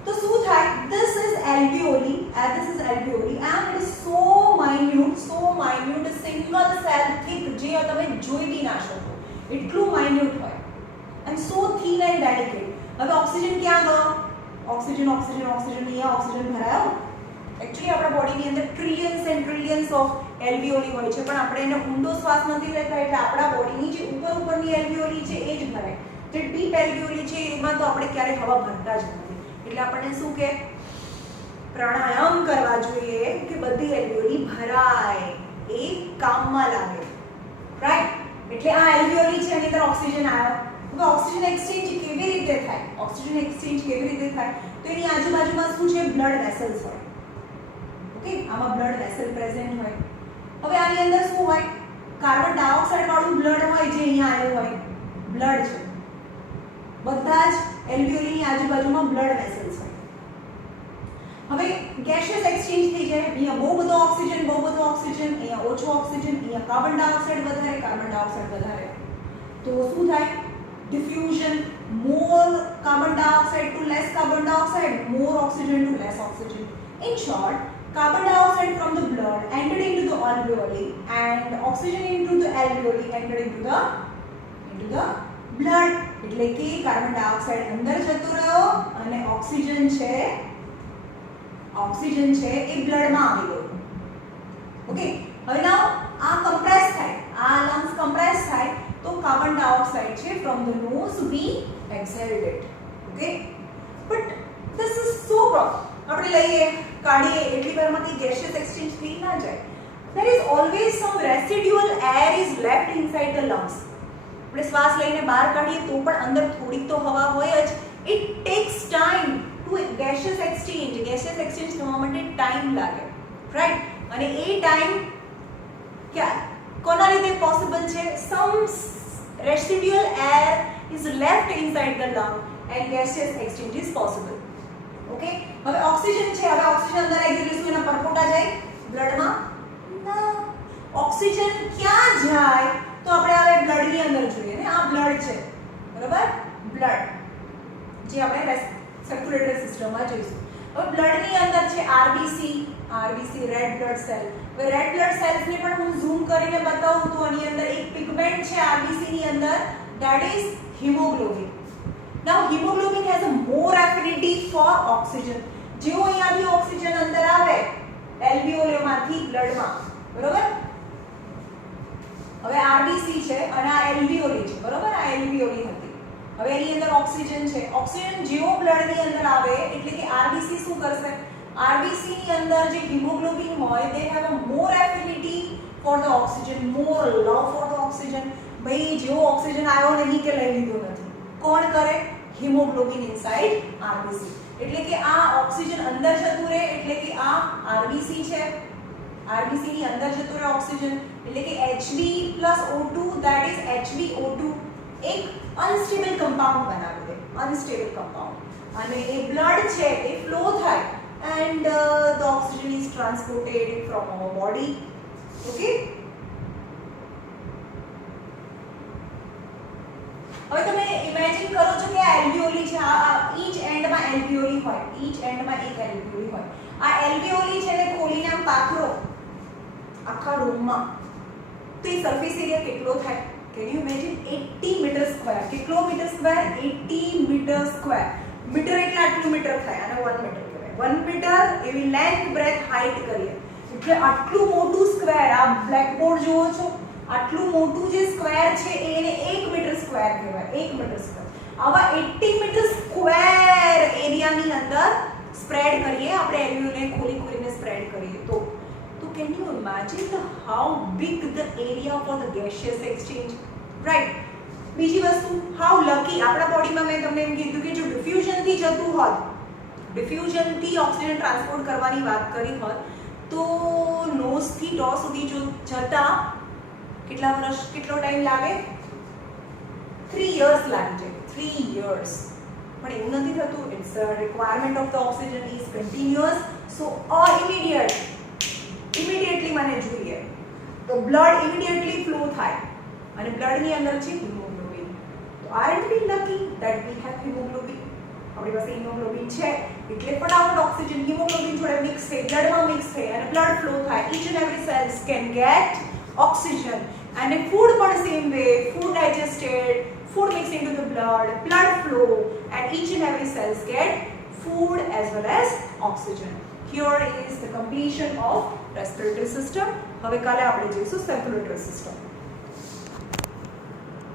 તો શું થાય, this is alveoli and it is so minute, single cell thick, જે તમે જોઈ બી ના શકો એટલું માઇન્યુટ હોય, and so thin and delicate. હવે ઓક્સિજન ક્યાં ગયો, ઓક્સિજન અહીંયા ઓક્સિજન ભરાયો. એકચ્યુઅલી આપણા બોડીની અંદર ટ્રિલિયન્સ એન્ડ ટ્રિલિયન્સ ઓફ એલ્વિયોલી હોય છે, પણ આપણે એને ઊંડો શ્વાસ નથી લેતા, એટલે આપણા બોડીની જે ઉપરની એલ્વિયોલી છે એ જ ભરાય. જે ડીપ એલ્વિયોલી છે એમાં તો આપણે ક્યારે હવા ભરતા જ નથી. એટલે આપણને શું કે પ્રાણાયામ કરવા જોઈએ કે બધી એલ્વિયોલી ભરાય, એ કામમાં લાગે, રાઈટ? એટલે આ એલ્વિયોલી છે એની અંદર ઓક્સિજન આવ્યો. હવે ઓક્સિજન એક્સચેન્જ કેવી રીતે થાય, તો એની આજુબાજુમાં શું છે, બ્લડ વેસલ્સ હોય. ઓકે, આમાં બ્લડ વેસલ પ્રેઝન્ટ હોય. હવે આની અંદર શું હોય, કાર્બન ડાયોક્સાઇડ વાળું બ્લડ હોય, જે અહીંયા આવ્યું હોય, બ્લડ છે. બધા જ એલ્વિયોલીની આજુબાજુમાં બ્લડ વેસલ્સ હોય. હવે ગેસિયસ એક્સચેન્જ થઈ જાય. અહીંયા બહુ બધો ઓક્સિજન, અહીંયા ઓછો ઓક્સિજન, અહીંયા કાર્બન ડાયોક્સાઇડ વધારે. તો શું થાય, diffusion, more carbon dioxide to less carbon dioxide, more oxygen to less oxygen. In short, carbon dioxide from the blood entered into the alveoli and oxygen into the alveoli entered into the blood. એટલે કે carbon dioxide અંદર જતો રહ્યો અને oxygen છે એ બ્લડમાં આવી ગયો. Okay, હવે નાઉ આ કમ્પ્રેસ થાય, આ લંગ્સ કમ્પ્રેસ થાય તો કાર્બન ડાયોક્સાઇડ છે from the nose we exhaled it. Okay, but this is so problem. આપણે લઈએ કાઢીએ એટલી વારમાંથી ગેસિયસ એક્સચેન્જ થઈ ના જાય. there is always some residual air is left inside the lungs. આપણે શ્વાસ લઈને બહાર કાઢીએ તો પણ અંદર થોડીક તો હવા હોય જ. it takes time to gaseous exchange થવા માટે ટાઈમ લાગે, રાઈટ? અને એ ટાઈમ કોના લીધે પોસિબલ છે? some residual air is left inside the lung and gaseous exchange is possible. Okay, હવે ઓક્સિજન છે, હવે ઓક્સિજન અંદર આવી ગયું એટલે એના પરપોટા જાય બ્લડમાં? ના, ઓક્સિજન ક્યાં જાય? તો આપણે હવે બ્લડની અંદર જોઈએ ને, આ બ્લડ છે, બરાબર? બ્લડ જે આપણે સર્ક્યુલેટરી સિસ્ટમમાં જોઈશું. હવે બ્લડની અંદર છે આરબીસી રેડ બ્લડ સેલ. હવે રેડ બ્લડ સેલ્સને પણ હું ઝૂમ કરીને બતાવું તો આની અંદર એક પિગમેન્ટ છે આરબીસી ની અંદર, that is haemoglobin. Now hemoglobin has a more affinity for oxygen. જેવો અહીંયાથી ઓક્સિજન અંદર આવે એલ્વિયોલમાંથી બ્લડમાં, બરોબર? હવે આરબીસી છે અને આ એલ્વિયોલી છે, બરોબર? આ એલ્વિયોલી હતી. હવે એની અંદર ઓક્સિજન છે. ઓક્સિજન જેવો બ્લડની અંદર આવે એટલે કે આરબીસી શું કરશે? આરબીસી ની અંદર જે હિમોગ્લોબિન હોય they have a more affinity for the oxygen, more love for the oxygen. ભાઈ જેવો ઓક્સિજન આવ્યો નહીં કે લઈ લીધો નથી. કોણ કરે? Haemoglobin inside RBC. એટલે કે આ ઓક્સિજન અંદર જતું રહે એટલે કે આ આરબીસી છે, આરબીસી ની અંદર જતું રહે ઓક્સિજન એટલે કે Hb+O2 ધેટ ઇઝ HbO2 એક અનસ્ટેબલ કમ્પાઉન્ડ બનાવી દે, અનસ્ટેબલ કમ્પાઉન્ડ. અને એ બ્લડ છે એ ફ્લો થાય and the oxygen is transported from our body. Okay, હવે તમે ઇમેજિન કરો છો કે આ એલ્વિયોલી છે, આ ઈચ એન્ડમાં એલ્વિયોલી હોય, ઈચ એન્ડમાં એક એલ્વિયોલી હોય. આ એલ્વિયોલી છે ને ખોલીને આમ પાથરો આખા રૂમમાં તો એ સરફેસ એરિયા કેટલો થાય? Can you imagine? 80 metre square. કેટલો metre square? 80 metre square. Metre એટલે આટલું મીટર થાય અને 1 મીટર કહેવાય. 1 મીટર એવી લેન્થ બ્રેથ હાઈટ કરીએ એટલે આટલું મોટું સ્ક્વેર. આ બ્લેકબોર્ડ જોવો છો, આટલું મોટું જે સ્ક્વેર છે એને 1 મીટર સ્ક્વેર કહેવાય. 1 મીટર સ્ક્વેર. આવા 80 મીટર સ્ક્વેર એરિયાની અંદર સ્પ્રેડ કરીએ આપણે એલ્વિયોલને ખોલીને સ્પ્રેડ કરીએ તો can you imagine how big the area for the gaseous exchange, right? બીજી વસ્તુ, how lucky આપણા બોડીમાં મેં તમને એમ કીધું કે જો ડિફ્યુઝન થી જતું હોત, ડિફ્યુઝન થી ઓક્સિજન ટ્રાન્સપોર્ટ કરવાની વાત કરી હોત તો નોઝ થી ટો સુધી જો જતા કેટલો ટાઈમ લાગે? 3 years લાગી જાય. 3 years. પણ એવું નથી થતું. Its requirement of the oxygen is continuous. So immediately મને જોઈએ તો બ્લડ ઇમિડિયેટલી ફ્લો થાય અને બ્લડની અંદર છે હિમોગ્લોબિન. તો aren't we lucky that we have haemoglobin. આપણી પાસે હિમોગ્લોબિન છે એટલે ફટાફટ ઓક્સિજન હિમોગ્લોબિન જોડે મિક્સ થઈ બ્લડમાં મિક્સ થઈ અને બ્લડ ફ્લો થાય. Each and every cells can get oxygen. અને ફૂડ પણ same way, food digested, food mixed into the blood flow, and each and every cells get food as well as oxygen. Here is the completion of respiratory system. હવે કાલે આપણે જોઈશું circulatory system.